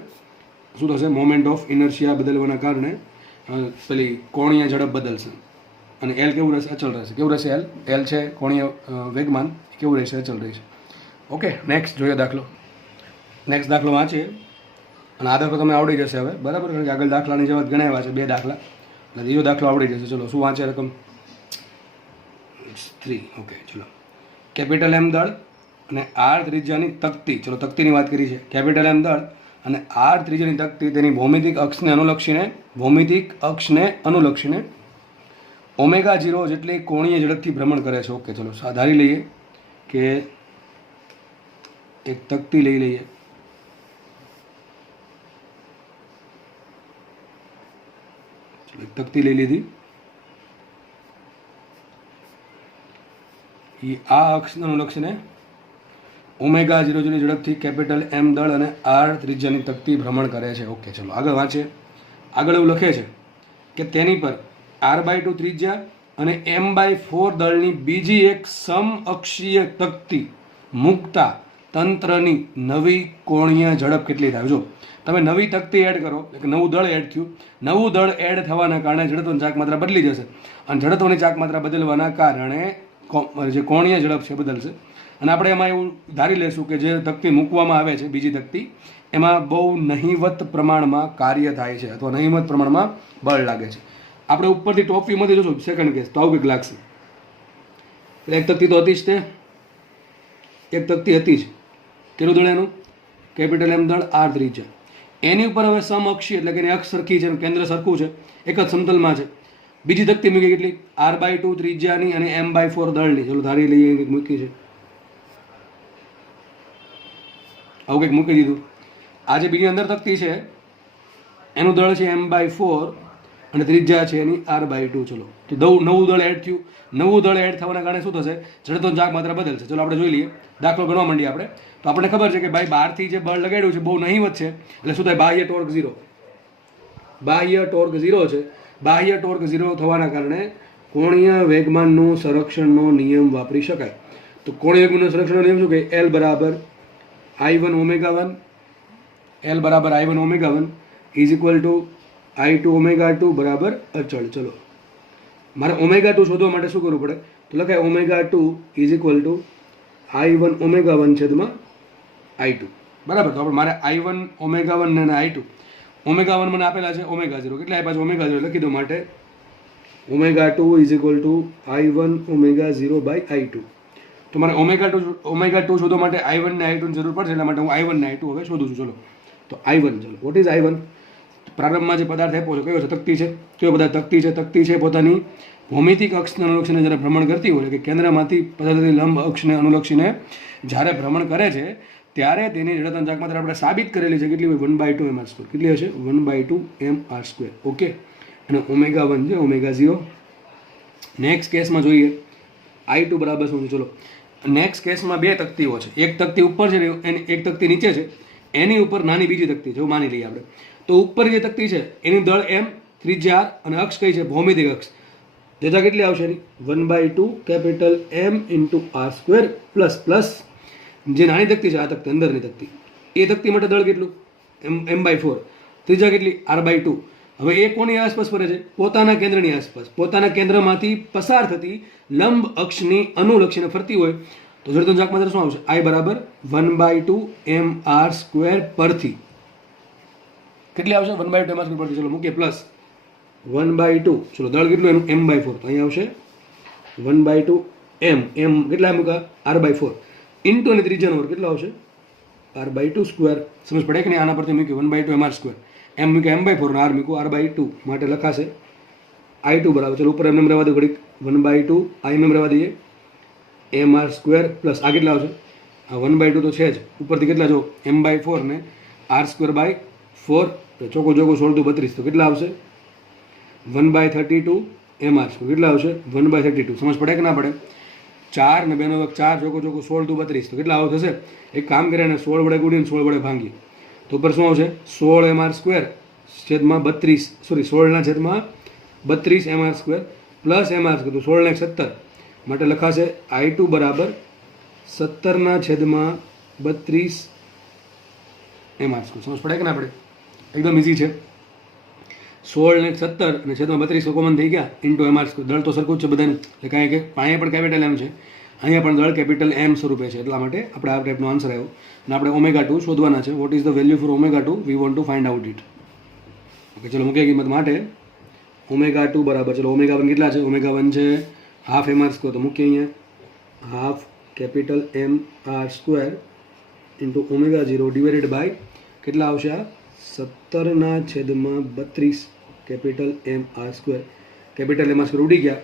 શું થશે? મોમેન્ટ ઓફ ઇનર્શિયા બદલવાના કારણે પેલી કોણીય ઝડપ બદલશે. અને એલ કેવું રહેશે? અચળ રહેશે. કેવું રહેશે? એલ છે કોણીય વેગમાન કેવું રહેશે? અચળ રહેશે. ઓકે, નેક્સ્ટ જોઈએ દાખલો. નેક્સ્ટ દાખલો વાંચીએ અને આ દાખલો તમને આવડી જશે હવે. બરાબર, કારણ કે આગળ દાખલાની જેવા ગણાવ્યા છે 2 દાખલા એટલે બીજો દાખલો આવડી જશે. ચલો શું વાંચે રકમ 3. ઓકે, ચલો. કેપિટલ એમ દળ અને આર ત્રિજ્યાની તકતી. ચલો તકતીની વાત કરી છે. કેપિટલ એમ દળ અને આર ત્રિજ્યાની તકતી તેની ભૌમિતિક અક્ષને અનુલક્ષીને ઓમેગા 0 જેટલી કોણીય ઝડપથી ભ્રમણ કરે છે. ઓકે, ચલો ધારી લઈએ કે એક તકતી લઈ લઈએ. એક તકતી લઈ લીધી. આ અક્ષને અનુલક્ષીને ઓમેગા 0 જેટલી ઝડપથી કેપિટલ એમ દળ અને આર ત્રિજ્યાની તકતી ભ્રમણ કરે છે. ઓકે, ચલો આગળ વાંચીએ. આગળ એવું લખે છે કે તેની પર r/2 ત્રિજ્યા અને m/4 દળની બીજી એક સમઅક્ષીય તકતી મૂકતા તંત્રની નવી કોણીય ઝડપ કેટલી થાય? જો તમે નવી તકતી એડ કરો એટલે નવું દળ એડ થયું. નવું દળ એડ થવાના કારણે જડત્વની ચાકમાત્રા બદલી જશે. અને જડત્વની ચાકમાત્રા બદલવાના કારણે જે કોણીય ઝડપ છે બદલશે. અને આપણે એમાં એવું ધારી લઈશું કે જે તકતી મૂકવામાં આવે છે બીજી તકતી એમાં બહુ નહિવત પ્રમાણમાં કાર્ય થાય છે અથવા નહિવત પ્રમાણમાં બળ લાગે છે. આપણે ઉપરથી ટોપ વ્યૂમાંથી જોશું સેકન્ડ કેસ તો આવું કંઈક લાગશે. એક તકતી તો હતી જ તે એક તકતી હતી જ. કેટલું દળ એનું? કેપિટલ એમ દળ આર ત્રિજ્યા. એની ઉપર હવે સમઅક્ષી એટલે કે એની અક્ષ સરખી છે, કેન્દ્ર સરખું છે, એક જ સમતલમાં છે. બીજી તકતી મૂકી કેટલી? r/2 ત્રિજ્યાની અને m/4 દળની. ચલો ધારી લઈએ કંઈક મૂકી છે. આવું કંઈક મૂકી દીધું. આ જે બીજી અંદર તકતી છે એનું દળ છે m/4 અને ત્રિજ્યા છે એની r/2. ચલો તો નવું દળ એડ થયું. નવું દળ એડ થવાના કારણે શું થશે? જડત્વની ચાકમાત્રા બદલશે. ચલો આપણે જોઈ લઈએ. દાખલો ગણવા માંડીએ આપણે. તો આપણને ખબર છે કે ભાઈ બહારથી જે બળ લગાડ્યું છે બહુ નહિવત છે એટલે શું થાય? બાહ્ય ટોર્ક 0. બાહ્ય ટોર્ક 0 છે. બાહ્ય ટોર્ક 0 થવાના કારણે કોણીય વેગમાનનું સંરક્ષણનો નિયમ વાપરી શકાય. તો કોણીય વેગમાનનો સંરક્ષણનો નિયમ શું કહે? L બરાબર I1 ઓમેગા 1 L બરાબર I1 omega 1 is equal two I2 omega 2 બરાબર અચળ. ચલો મારે ઓમેગા 2 શોધવા માટે શું કરવું પડે? તો લખાય omega 2 is equal to I1 omega 1 છેદમાં I2. બરાબર. તો આપણે મારે I1 ઓમેગા 1 અને I2 ઓમેગા 1 મને આપેલા છે ઓમેગા 0. કેટલા આપ્યા છે? ઓમેગા 0 લખી દો. માટે omega 2 is equal to I1 omega 0 by I2. તો મારે ઓમેગા 2 શોધવા માટે I1 ને I2 ની જરૂર પડશે. એટલા માટે હું I1 ને I2 હવે શોધું છું. ચલો તો I1. ચલો વોટ ઇઝ I1? પ્રારંભમાં જે પદાર્થ આપ્યો છે કયો છે? તકતી છે. કયો પદાર્થ? તકતી છે. તકતી છે પોતાની ભૌમિતિક અક્ષને અનુલક્ષીને જ્યારે ભ્રમણ કરતી હોય કે કેન્દ્રમાંથી પદાર્થની લંબ અક્ષને અનુલક્ષીને જ્યારે ભ્રમણ કરે છે ત્યારે તેની જડત્વની ચાકમાત્રા આપણે સાબિત કરેલી છે. કેટલી હોય? 1/2 mr². કેટલી હશે? 1/2 mr². ઓકે. અને ઓમેગા 1 છે ઓમેગા 0. નેક્સ્ટ કેસમાં જોઈએ I2 બરાબર શું છે? ચલો નેક્સ્ટ કેસમાં 2 તકતીઓ છે. એક તકતી ઉપર છે એની એક તકતી નીચે છે. એની ઉપર નાની બીજી તકતી છે. માની લઈએ આપણે. તો ઉપર જે તકતી છે એની દળ m, ત્રિજ્યા અને અક્ષ કઈ છે? ભૌમિતિક અક્ષ. જતા કેટલી આવશે એની? 1/2 capital m into r² plus plus જે નાની તકતી છે આ તકતી અંદરની તકતી એ તકતી માટે દળ કેટલું? m/4. ત્રિજ્યા કેટલી? r/2. હવે એ કોની આસપાસ ફરે છે? પોતાના કેન્દ્રની આસપાસ. પોતાના કેન્દ્રમાંથી પસાર થતી લંબ અક્ષની અનુલક્ષીને ફરતી હોય તો જડત્વની ચાકમાત્રા શું આવશે? I બરાબર 1/2 mr² પરથી કેટલી આવશે? 1/2 mr² પરથી. ચલો મૂકીએ પ્લસ 1/2. ચલો દળ કેટલું એનું? m/4. તો અહીં આવશે 1/2 m. m કેટલા મૂકા? r/4 ઇન્ટુ અને ત્રિજ્યાનો વર્ગ કેટલો આવશે? r/2². સમજ પડે કે નહીં? આના પરથી મૂક્યું 1/2 mr². m મૂક્યું m/4 અને r મૂક્યું r/2 માટે લખાશે I2 બરાબર, ચલો ઉપર એમને રહેવા દો ઘડીક, 1/2 આ એમ રહેવા દઈએ, mr² પ્લસ આ કેટલા આવશે, આ 1/2 તો છે જ, ઉપરથી કેટલા જો m/4 ને r²/4, ચોકો ચોકો 16 × 32 તો કેટલા આવશે 1/32 mr², કેટલા આવશે 1/32, સમજ પડે કે ના પડે? 4 ને 2 નો વર્ગ 4, ચોકો ચોકો 16 × 32 તો કેટલા આવું થશે? એક કામ કર્યા ને 16 વડે ગુણીને 16 વડે ભાંગીએ તો ઉપર શું આવશે 16 mr² છેદમાં 32, સોરી 16/32 mr² પ્લસ mr² તો 16 ને 17 માટે લખાશે I2 બરાબર 17/32 mr². સમજ પડે કે ના પડે? એકદમ ઇઝી છે. 16 ને 17 અને છેદમાં 32 કોમન થઈ ગયા ઇન્ટુ mr². દળ તો સરખું જ છે બધાનું, એટલે કાંઈ કે અહીંયા પણ કેપિટલ M છે, અહીંયા પણ દળ કેપિટલ M સ્વરૂપે છે, એટલા માટે આપણે આ ટાઈપનો આન્સર આવ્યો. અને આપણે ω2 શોધવાના છે. What is the value for ω2? We want to find out it. Okay, ચલો મૂકીએ કિંમત માટે ω2 બરાબર, ચલો ω1 કેટલા છે? ω1 છે હાફ mr², તો મૂકીએ અહીંયા half capital mr² into ω0 divided by કેટલા આવશે આ 17/32 કેપિટલ mr². કેપિટલ mr² ઉડી ગયા,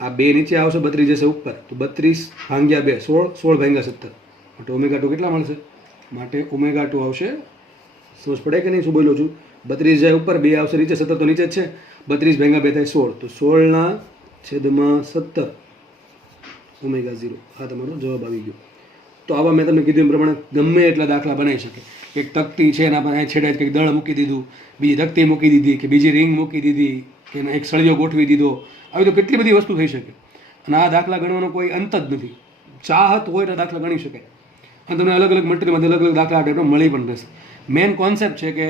આ 2 નીચે આવશે, 32 જશે ઉપર, તો 32 ભાગ્યા 2 16, 16 ભાગ્યા 17 માટે ω2 કેટલા મળશે? માટે ω2 આવશે, સમજ પડે કે નહીં શું બોલું છું? 32 જાય ઉપર, 2 આવશે નીચે, 17 તો નીચે જ છે, 32 ભાગ્યા 2 થાય 16, તો 16/17 ω0. આ તમારો જવાબ આવી ગયો. તો આવા મેં તમને કીધું એ પ્રમાણે ગમે એટલા દાખલા બનાવી શકે. એક તકતી છે એના પર છેડે કંઈક દળ મૂકી દીધું, બીજી તકતી મૂકી દીધી, કે બીજી રિંગ મૂકી દીધી, કે એક સળિયો ગોઠવી દીધો, આવી તો કેટલી બધી વસ્તુ થઈ શકે. અને આ દાખલા ગણવાનો કોઈ અંત જ નથી. ચાહત હોય તો દાખલા ગણી શકાય. અને તમને અલગ અલગ મટીરિયલમાંથી અલગ અલગ દાખલા આ ટાઈપનો મળી પણ રહેશે. મેઇન કોન્સેપ્ટ છે કે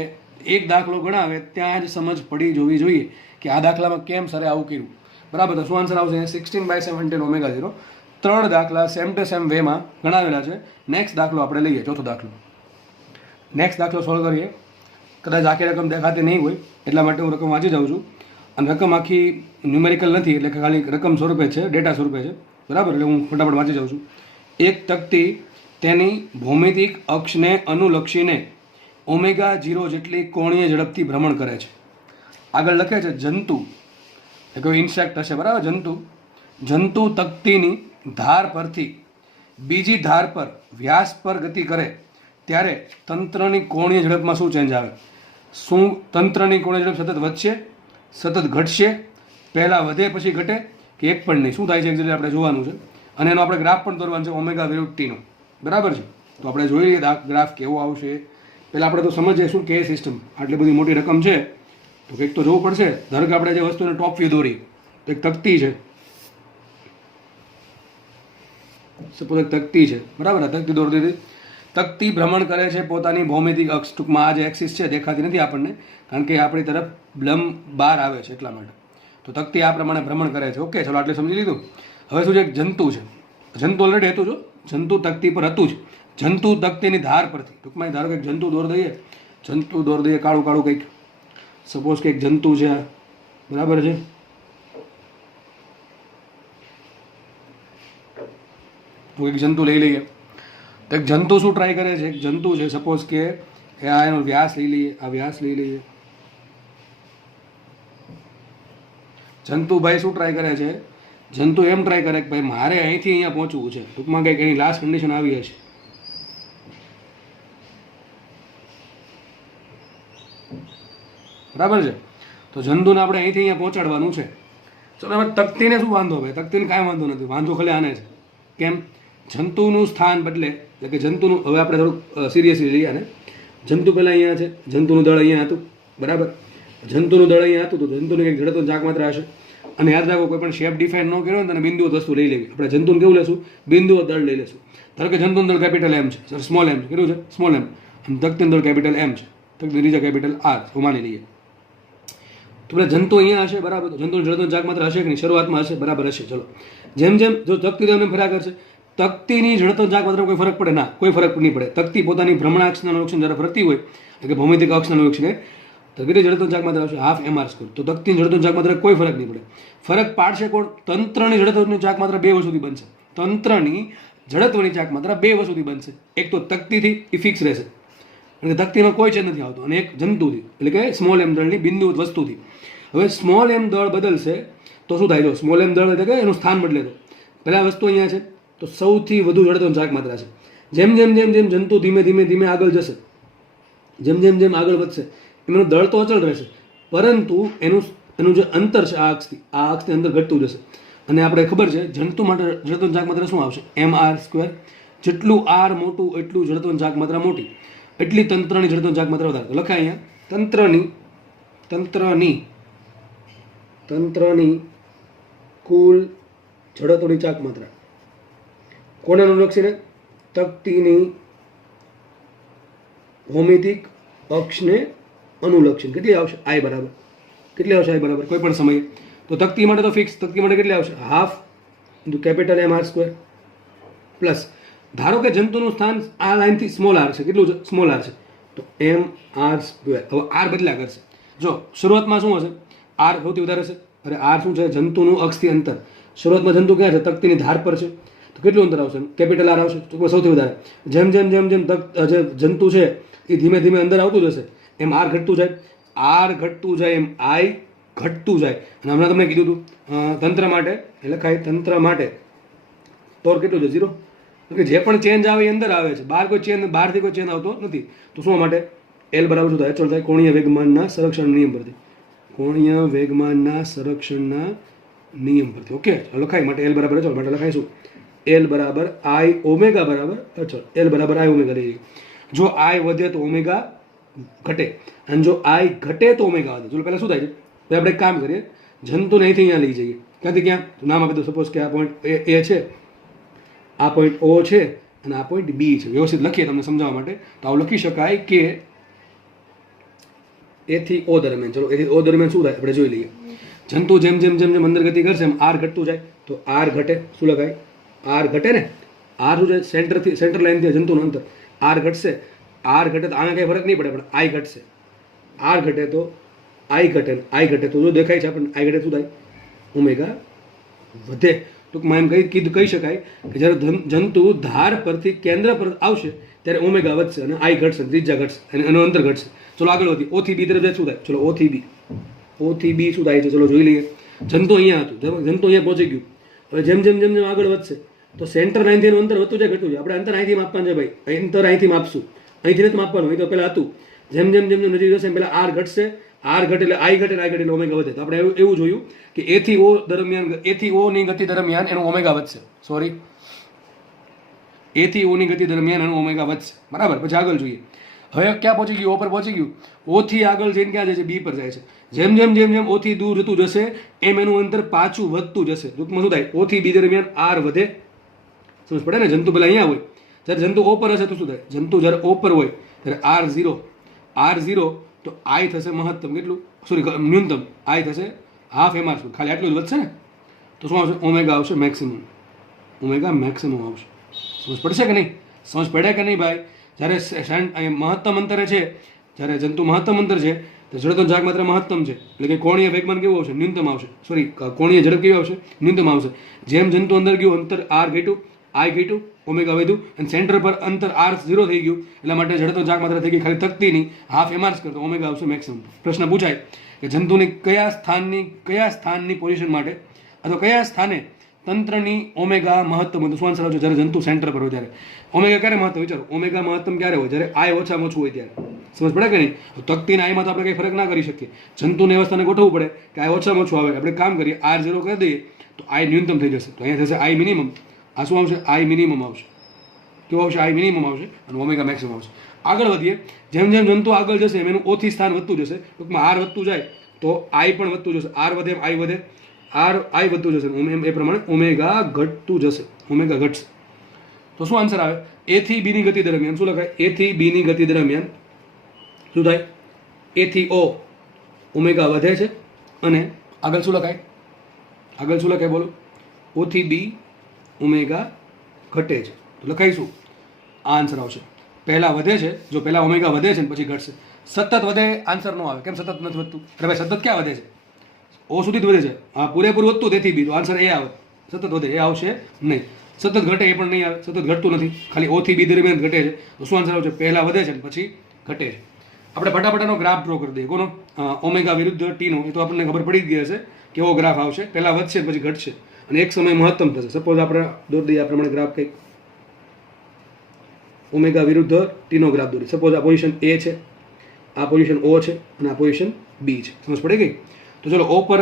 એક દાખલો ગણાવે ત્યાં જ સમજ પડી જોવી જોઈએ કે આ દાખલામાં કેમ સરે આવું કર્યું. બરાબર, તો શું આન્સર આવશે? 16/17 ω0. 3 દાખલા સેમ ટુ સેમ વેમાં ગણાવેલા છે. નેક્સ્ટ દાખલો આપણે લઈએ, ચોથો દાખલો. નેક્સ્ટ દાખલો સોલ્વ કરીએ. કદાચ આખી રકમ દેખાતી નહીં હોય એટલા માટે હું રકમ વાંચી જાઉં છું. અને રકમ આખી ન્યુમેરિકલ નથી, એટલે ખાલી રકમ સ્વરૂપે છે, ડેટા સ્વરૂપે છે. બરાબર, એટલે હું ફટાફટ વાંચી જાઉં છું. એક તકતી તેની ભૌમિતિક અક્ષને અનુલક્ષીને ω0 જેટલી કોણીય ઝડપથી ભ્રમણ કરે છે. આગળ લખે છે જંતુ, એ કોઈ ઇન્સેક્ટ હશે, બરાબર, જંતુ તકતીની ધાર પરથી બીજી ધાર પર વ્યાસ પર ગતિ કરે ત્યારે તંત્રની કોણીય ઝડપમાં શું ચેન્જ આવે? શું તંત્રની કોણીય ઝડપ સતત વધશે, સતત ઘટશે, પહેલાં વધે પછી ઘટે, કે એક પણ નહીં? શું થાય છે એક્ઝેક્ટલી આપણે જોવાનું છે. અને એનો આપણે ગ્રાફ પણ દોરવાનો છે ω વિરુદ્ધ t નો. બરાબર છે, તો આપણે જોઈ લઈએ ગ્રાફ કેવો આવશે. પહેલાં આપણે તો સમજીએ શું કે સિસ્ટમ. આટલી બધી મોટી રકમ છે તો કંઈક તો જોવું પડશે. ધારો કે આપણે જે વસ્તુને ટોપ વ્યૂ દોરી, એક તકતી છે, સપોઝ એક તકતી છે, બરાબર, આ તકતી દોરી દીધી. તકતી ભ્રમણ કરે છે પોતાની ભૌમિતિક અક્ષ, ટૂંકમાં આ જે એક્સિસ છે દેખાતી નથી આપણને, કારણ કે આપણી તરફ લંબ બહાર આવે છે એટલા માટે. તો તકતી આ પ્રમાણે ભ્રમણ કરે છે. ઓકે, ચલો આટલું સમજી લીધું. હવે શું છે? એક જંતુ છે. જંતુ ઓલરેડી હતું, જો જંતુ તકતી પર હતું જ. જંતુ તકતીની ધાર પરથી, ટૂંકમાં ધારો કે જંતુ દોર દઈએ, કાળું કાળું કંઈક, સપોઝ કે એક જંતુ છે, બરાબર છે, તો એક જંતુ લઈ લઈએ. તો એક જંતુ શું ટ્રાય કરે છે? એક જંતુ છે, સપોઝ કે આ એનો વ્યાસ લઈ લઈએ, આ વ્યાસ લઈ લઈએ. જંતુ ભાઈ શું ટ્રાય કરે છે? જંતુ એમ ટ્રાય કરે કે ભાઈ મારે અહીંથી અહીંયા પહોંચવું છે. ટૂંકમાં કંઈક એની લાસ્ટ કન્ડિશન આવી હશે. બરાબર છે, તો જંતુને આપણે અહીંથી અહીંયા પહોંચાડવાનું છે. ચલો હવે તકતીને શું વાંધો? ભાઈ તકતીને કાંઈ વાંધો નથી, વાંધો ખાલી આને છે. કેમ? જંતુનું સ્થાન બદલે, એટલે કે જંતુનું, હવે આપણે થોડુંક સિરિયસલી લઈએ આને. જંતુ પહેલાં અહીંયા છે, જંતુનું દળ અહીંયા હતું, બરાબર. જંતુનું દળ અહીંયા હતું, તો જંતુની કંઈક જડતો ચાક માત્ર હશે. અને યાદ રાખો, કોઈ પણ શેપ ડિફાઇન ન કર્યો ને, બિંદુઓ વસ્તુ લઈ લેવી. આપણે જંતુને કેવું લેશું? બિંદુઓ દળ લઈ લેશું. ધારો કે જંતુનું દળ કેપિટલ M છે, સર સ્મોલ m છે, કેટલું છે? Small m. અને તકતીનું દળ કેપિટલ M છે, તકતી ત્રીજા કેપિટલ R, હું માની લઈએ. તો પેલા જંતુ અહીંયા હશે, બરાબર. તો જંતુનું જડતો ચાક માત્ર હશે કે નહીં? શરૂઆતમાં હશે, બરાબર હશે. ચલો, જેમ જેમ જો તકતી તમને ફર્યા કરશે, તકતીની ઝડતો ચાક માત્ર કોઈ ફરક પડે ના? કોઈ ફરક નહીં પડે. તકતી પોતાની ભ્રમણાક્ષના અનુલક્ષીને જ્યારે ફરતી હોય, એટલે કે ભૌમિતિક અક્ષના અનુલક્ષીને, તકતીની ઝડતો ચાક માત્ર આવશે હાફ mr². તો તકતીની ઝડતો ચાક માત્ર કોઈ ફરક નહીં પડે. ફરક પાડશે કોણ? તંત્રની ઝડતોની ચાક માત્ર 2 વસ્તુથી બનશે. તંત્રની ઝડત્વની ચાક માત્ર 2 વસ્તુથી બનશે. એક તો તકતીથી, એ ફિક્સ રહેશે, અને તકતીમાં કોઈ ચેન્જ નથી આવતો. અને એક જંતુથી, એટલે કે સ્મોલ m દળની બિંદુ વસ્તુથી. હવે સ્મોલ એમ દળ બદલશે તો શું થાય? જો સ્મોલ એમ દળ એટલે કે એનું સ્થાન બદલે તો પહેલાં વસ્તુ અહીંયા છે તો સૌથી વધુ જડત્વની ચાક માત્રા છે. જેમ જેમ જેમ જેમ જંતુ ધીમે ધીમે ધીમે આગળ જશે, જેમ જેમ જેમ આગળ વધશે એમનું દળ તો અચળ રહેશે, પરંતુ એનું જે અંતર છે આ અક્ષથી અંતર ઘટતું જશે. અને આપણે ખબર છે જંતુ માટે જડત્વની ચાક માત્રા શું આવશે? mr². જેટલું r મોટું એટલું જડત્વની ચાક માત્રા મોટી, એટલી તંત્રની જડત્વની ચાક માત્રા વધારે. લખાય અહીંયા તંત્રની કુલ જડત્વની ચાક માત્રા કોને અનુલક્ષીને? તક્તીની ભૌમિતિક અક્ષને અનુલક્ષીને. કેટલી આવશે? I બરાબર કેટલી આવશે? I બરાબર કોઈ પણ સમયે. તો તક્તી માટે તો ફિક્સ, તક્તી માટે કેટલી આવશે? ½ × કેપિટલ mr² પ્લસ ધારો કે જંતુનું સ્થાન આ લાઇનથી સ્મોલ r છે. કેટલું છે? સ્મોલ r છે તો mr². હવે r બદલ્યા કરશે. જો શરૂઆતમાં શું હશે? r સૌથી વધારે છે. અરે r શું છે? જંતુનું અક્ષથી અંતર. શરૂઆતમાં જંતુ ક્યાં છે? તક્તીની ધાર પર છે તો કેટલું અંતર આવશે? કેપિટલ R આવશે તો સૌથી વધારે. જેમ જેમ જેમ જેમ જે જંતુ છે એ ધીમે ધીમે અંદર આવતું જશે એમ r ઘટતું જાય, એમ I ઘટતું જાય. અને હમણાં તમને કીધું હતું તંત્ર માટે એટલે તંત્ર માટે તોર કેટલું છે? 0. કે જે પણ ચેન્જ આવે એ અંદર આવે છે, બહારથી કોઈ ચેન્જ આવતો નથી. તો શું માટે? L બરાબર શું થાય? થાય કોણીય વેગમાનના સંરક્ષણ નિયમ પરથી. કોણીય વેગમાનના સંરક્ષણના નિયમ પરથી. ઓકે, લખાય માટે L બરાબર અચળ. માટે લખાઈશું L બરાબર I ઓમેગા બરાબર અચળ. L બરાબર I ઓમેગા લઈએ. જો I વધે તો ઓમેગા ઘટે, અને જો I ઘટે તો ઓમેગા વધે. ચલો પહેલાં શું થાય છે? તો આપણે એક કામ કરીએ, જંતુને અહીંથી અહીંયા લઈ જઈએ. ક્યાંથી ક્યાં? નામ આપી દો. સપોઝ કે આ પોઈન્ટ A છે, આ પોઈન્ટ O છે, અને આ પોઈન્ટ B છે. વ્યવસ્થિત લખીએ તમને સમજાવવા માટે. તો આવું લખી શકાય કે A થી O દરમિયાન. ચલો A થી O દરમિયાન શું થાય આપણે જોઈ લઈએ. જંતુ જેમ જેમ જેમ જેમ અંદર ગતિ કરશે એમ R ઘટતું જાય તો R ઘટે. શું લખાય? R ઘટે ને. R શું છે? સેન્ટર લાઇનથી જંતુનું અંતર. R ઘટશે. R ઘટે તો આને કંઈ ફરક નહીં પડે, પણ I ઘટશે. R ઘટે તો I ઘટે. I ઘટે તો જો દેખાય છે આપણને I ઘટે શું થાય? ઓમેગા વધે. ટૂંકમાં એમ કહી શકાય કે જ્યારે જંતુ ધાર પરથી કેન્દ્ર પર આવશે ત્યારે ઓમેગા વધશે અને I ઘટશે, ત્રિજ્યા ઘટશે અને એનું અંતર ઘટશે. ચલો આગળ વધીએ. O થી B તરફ શું થાય? ચલો O થી B શું થાય છે? ચલો જોઈ લઈએ. જંતુ અહીંયા હતું, જંતુ અહીંયા પહોંચી ગયું. હવે જેમ જેમ જેમ જેમ આગળ વધશે તો સેન્ટર લાઇનથી એનું અંતર વધતું જાય ઘટતું જાય. આપણે અંતર અહીંથી માપવાનું છે ભાઈ, અંતર અહીંથી માપશું, અહીંથી નથી માપવાનું. અહીં તો પહેલાં હતું. જેમ જેમ જેમ જેમ નજીક જશે એમ પહેલાં R ઘટશે, R ઘટે એટલે I ઘટે, I ઘટે એટલે ઓમેગા વધે. તો આપણે એવું જોયું કે A થી O ની ગતિ દરમિયાન એનું ઓમેગા વધશે. A થી O ની ગતિ દરમિયાન એનું ઓમેગા વધશે. બરાબર. પછી આગળ જોઈએ. હવે ક્યાં પહોંચી ગયું? O પર પહોંચી ગયું. O થી આગળ જઈને ક્યાં જાય છે? B પર જાય છે. જેમ જેમ જેમ જેમ O થી દૂર જતું જશે એમ એનું અંતર પાછું વધતું જશે. ટૂંકમાં શું થાય? O થી B દરમિયાન R વધે. સમજ પડે ને? જંતુ પહેલાં અહીંયા હોય, જ્યારે જંતુ O પર હશે તો શું થાય? જંતુ જ્યારે O પર હોય ત્યારે R0 તો I થશે મહત્તમ. કેટલું? ન્યૂનતમ I થશે ½ mr². ખાલી આટલું જ વધશે ને. તો શું આવશે? ઓમેગા આવશે મેક્સિમમ. ઓમેગા મેક્સિમમ આવશે. સમજ પડશે કે નહીં? સમજ પડે કે નહીં ભાઈ? જ્યારે મહત્તમ અંતરે છે, જ્યારે જંતુ મહત્તમ અંતર છે તો જડત્વની ચાક માત્રા મહત્તમ છે, એટલે કે કોણીય વેગમાન કેવું આવશે? ન્યૂનતમ આવશે. કોણીય ઝડપ કેવી આવશે? ન્યૂનતમ આવશે. જેમ જંતુ અંદર ગયું અંતર R ઘટ્યું, I ઘટ્યું, ઓમેગા વધ્યું, અને સેન્ટર પર અંતર R0 થઈ ગયું, એટલા માટે જડત્વની ચાક માત્રા થઈ ગઈ ખાલી તકતીની ½ mr². તો ઓમેગા આવશે મેક્સિમમ. પ્રશ્ન પૂછાય કે જંતુની કયા સ્થાનની પોઝિશન માટે અથવા કયા સ્થાને તંત્રની ઓમેગા મહત્તમ હોય? તો શું આન્સર આવશે? જ્યારે જંતુ સેન્ટર પર હોય ત્યારે. ઓમેગા ક્યારે મહત્તમ? વિચારો. ઓમેગા મહત્તમ ક્યારે હોય? જ્યારે I ઓછામાં ઓછું હોય ત્યારે. સમજ પડે કે નહીં? તકતીના I માં તો આપણે કંઈ ફરક ના કરી શકીએ. જંતુને અવસ્થાને ગોઠવવું પડે કે I ઓછામાં ઓછું આવે. આપણે કામ કરીએ, R0 કરી દઈએ તો I ન્યૂનતમ થઈ જશે. તો અહીંયા થશે I મિનિમમ. આ શું આવશે? I મિનિમમ આવશે. કેવું આવશે? I મિનિમમ આવશે અને ઓમેગા મેક્સિમમ આવશે. આગળ વધીએ. જેમ જેમ જંતુ આગળ જશે એમ એનું O થી સ્થાન વધતું જશે. ટૂંકમાં R વધતું જાય તો I પણ વધતું જશે. R વધે એમ I વધે, I વધતું જશે એમ એ પ્રમાણે ઓમેગા ઘટતું જશે. ઓમેગા ઘટશે. તો શું આન્સર આવે? A થી B ની ગતિ દરમિયાન શું લખાય? A થી B ની ગતિ દરમિયાન શું થાય? A થી O ઓમેગા વધે છે અને આગળ શું લખાય? બોલો? O થી B ઓમેગા ઘટે છે. તો લખાઈશું આ આન્સર આવશે. પહેલાં વધે છે, જો પહેલાં ઓમેગા વધે છે ને પછી ઘટશે. સતત વધે આન્સર ન આવે. કેમ સતત નથી વધતું? અરે ભાઈ સતત ક્યાં વધે છે? O સુધી જ વધે છે. હા, પૂરેપૂરું વધતું તેથી બી તો આન્સર એ આવે. સતત વધે એ આવશે નહીં. સતત ઘટે એ પણ નહીં આવે. સતત ઘટતું નથી, ખાલી O થી B દરમિયાન ઘટે છે. તો શું આન્સર આવશે? પહેલાં વધે છે ને પછી ઘટે છે. આપણે ફટાફટાનો ગ્રાફ ડ્રો કરી દઈએ. કોનો? ઓમેગા વિરુદ્ધ ટીનો. એ તો આપણને ખબર પડી જ ગઈ હશે કેવો ગ્રાફ આવશે. પહેલાં વધશે પછી ઘટશે અને એક સમય મહત્તમ થશે. સપોઝ આપણે દોરી દઈએ આ પ્રમાણે ગ્રાફ કંઈક ઓમેગા વિરુદ્ધ ટીનો ગ્રાફ દોરી. સપોઝ આ પોઝિશન એ છે, આ પોઝિશન ઓ છે અને આ પોઝિશન બી છે. સમજ પડી ગઈ? તો ચલો ઓ પર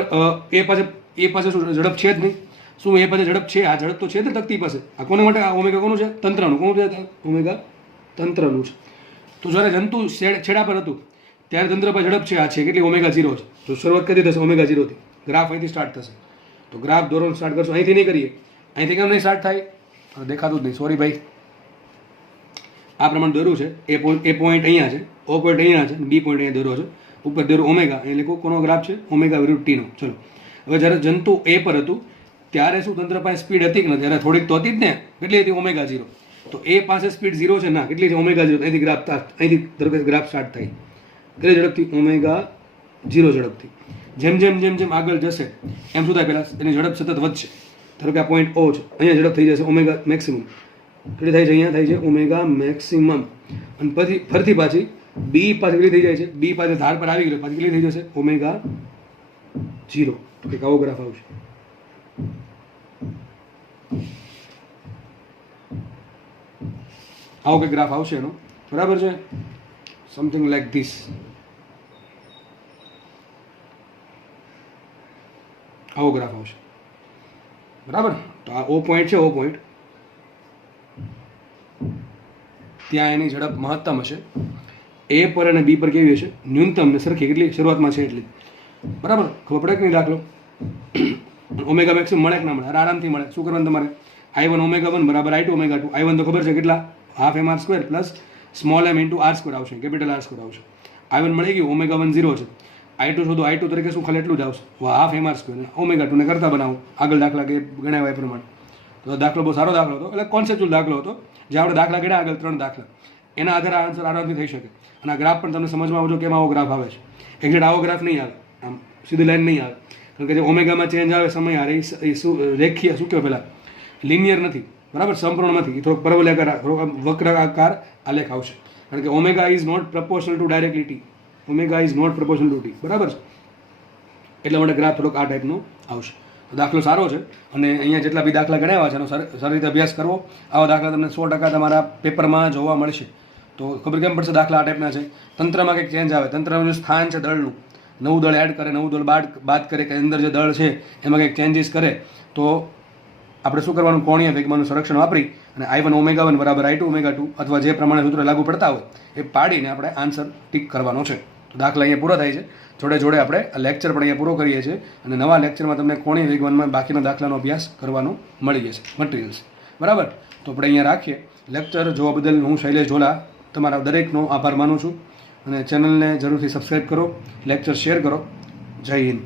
એ પાસે શું ઝડપ છે જ નહીં. શું એ પાસે ઝડપ છે? આ ઝડપ તો છે જ તકતી પાસે. આ કોને માટે? આ ઓમેગા કોનું છે? તંત્રનું. કોનું છે? ઓમેગા તંત્રનું છે. તો જ્યારે જંતુ છેડા પર હતું ત્યારે તંત્ર પર ઝડપ છે આ છે કેટલી? ઓમેગા 0 છે. તો શરૂઆત કરી થશે ઓમેગા 0થી. ગ્રાફ અહીંથી સ્ટાર્ટ થશે. તો ગ્રાફ દોરવાનું સ્ટાર્ટ કરશો. અહીંથી નહીં કરીએ. અહીંથી કેમ નહીં સ્ટાર્ટ થાય? દેખાતું જ નહીં, સોરી ભાઈ. આ પ્રમાણે દોર્યું છે. એ પોઈન્ટ અહીંયા છે, ઓ પોઈન્ટ અહીંયા છે, બી પોઈન્ટ અહીંયા દોર્યો છે. ઉપર દોર્યું ઓમેગા, એટલે કોનો ગ્રાફ છે? ઓમેગા વિરુદ્ધ ટીનો. ચલો હવે જ્યારે જંતુ એ પર હતું ત્યારે શું તંત્ર પાસે સ્પીડ હતી કે નથી? ત્યારે થોડીક તો હતી જ ને. કેટલી હતી? ઓમેગા 0. તો એ પાસે સ્પીડ 0 છે ના? કેટલી છે? ઓમેગા 0. અહીંથી ગ્રાફ સ્ટાર્ટ થાય. કેટલી ઝડપથી? ઓમેગા 0 ઝડપથી. જેમ જેમ જેમ જેમ આગળ જશે એમ શું થાય? પહેલાં એની ઝડપ સતત વધશે. ધારો કે આ પોઈન્ટ ઓ છે, અહીંયા ઝડપ થઈ જશે ઓમેગા મેક્સિમમ. કેટલી થાય છે? અહીંયા થાય છે ઓમેગા મેક્સિમમ. અને પછી ફરતી પાછી બી પાસે કેટલી થઈ જાય છે? બી પાસે ધાર પર આવી ગયો પાછી કેટલી થઈ જશે? ઓમેગા 0. તો કંઈક આવો ગ્રાફ આવશે. આવો કંઈક ગ્રાફ આવશે એનો. બરાબર છે? Something like this. આવો ગ્રાફ આવશે. બરાબર? તો આ ઓ પોઈન્ટ છે, ઓ પોઈન્ટ ત્યાં એની ઝડપ મહત્તમ હશે. એ પર અને બી પર કેવી હશે? ન્યૂનતમ ને સરખી. કેટલી? શરૂઆતમાં છે એટલી. બરાબર? ખબર પડે કે નહીં? દાખલો ઓમેગા મેક્સિમમ મળે કે ના મળે? આરામથી મળે. શું કરવાનું તમારે? I1 ઓમેગા 1 બરાબર I2 ઓમેગા 2. I1 તો ખબર છે કેટલા? Half mr square plus small m into r square આવશે, કેપિટલ r સ્ક્વેર આવશે. I1 મળી ગયું, ઓમેગા 1 0 છે. I2 શોધો. I2 તરીકે શું? ખાલી એટલું જ આવશે, હાફ mr સ્ક્વેર. ઓમેગા 2 ને કરતા બનાવો આગળ દાખલા કે ગણાવ્યા એ પ્રમાણે. તો દાખલો બહુ સારો દાખલો હતો, એટલે કોન્સેપ્ચ્યુઅલ દાખલો હતો. જે આપણે દાખલા ગણ્યા આગળ 3 દાખલા, એના આધારે આન્સર આરામથી થઈ શકે. અને આ ગ્રાફ પણ તમને સમજમાં આવજો કેમ આવો ગ્રાફ આવે છે. એક્ઝેક્ટ આવો ગ્રાફ નહીં આવે, આમ સીધી લાઈન નહીં આવે. કારણ કે જે ઓમેગામાં ચેન્જ આવે સમય હારે એ શું રેખીય, શું કહેવાય પહેલાં, લિનિયર નથી. બરાબર? સંપૂર્ણ નથી. એ થોડોક પરવલયાકાર, થોડોક વક્રાકાર આલેખ આવશે. કારણ કે omega is not proportional to directly T. Omega is not proportional to T. બરાબર છે? એટલા માટે ગ્રાફ થોડોક આ ટાઈપનો આવશે. દાખલો સારો છે અને અહીંયા જેટલા બી દાખલા ગણાવ્યા છે એનો સારી રીતે અભ્યાસ કરવો. આવા દાખલા તમને 100% તમારા પેપરમાં જોવા મળશે. તો ખબર કેમ પડશે દાખલા આ ટાઈપના છે? તંત્રમાં કંઈક ચેન્જ આવે, તંત્રનું જે સ્થાન છે દળનું, નવું દળ એડ કરે, નવું દળ બાદ કરે, કે અંદર જે દળ છે એમાં કંઈક ચેન્જીસ કરે, તો આપણે શું કરવાનું? કોણીય વેગમાનનું સંરક્ષણ વાપરી અને I1 ઓમેગા 1 બરાબર I2 ઓમેગા 2 અથવા જે પ્રમાણે સૂત્ર લાગુ પડતા હોય એ પાડીને આપણે આન્સર ટીક કરવાનો છે. તો દાખલા અહીંયા પૂરો થાય છે. જોડે જોડે આપણે લેક્ચર પણ અહીંયા પૂરો કરીએ છીએ અને નવા લેક્ચરમાં તમને કોણીય વેગમાનમાં બાકીના દાખલાનો અભ્યાસ કરવાનો મળી જશે, મટીરિયલ્સ. બરાબર? તો આપણે અહીંયા રાખીએ. લેક્ચર જોવા બદલ હું શૈલેષ ઝોલા તમારા દરેકનો આભાર માનું છું અને ચેનલને જરૂરથી સબસ્ક્રાઈબ કરો, લેક્ચર શેર કરો. જય હિન્દ.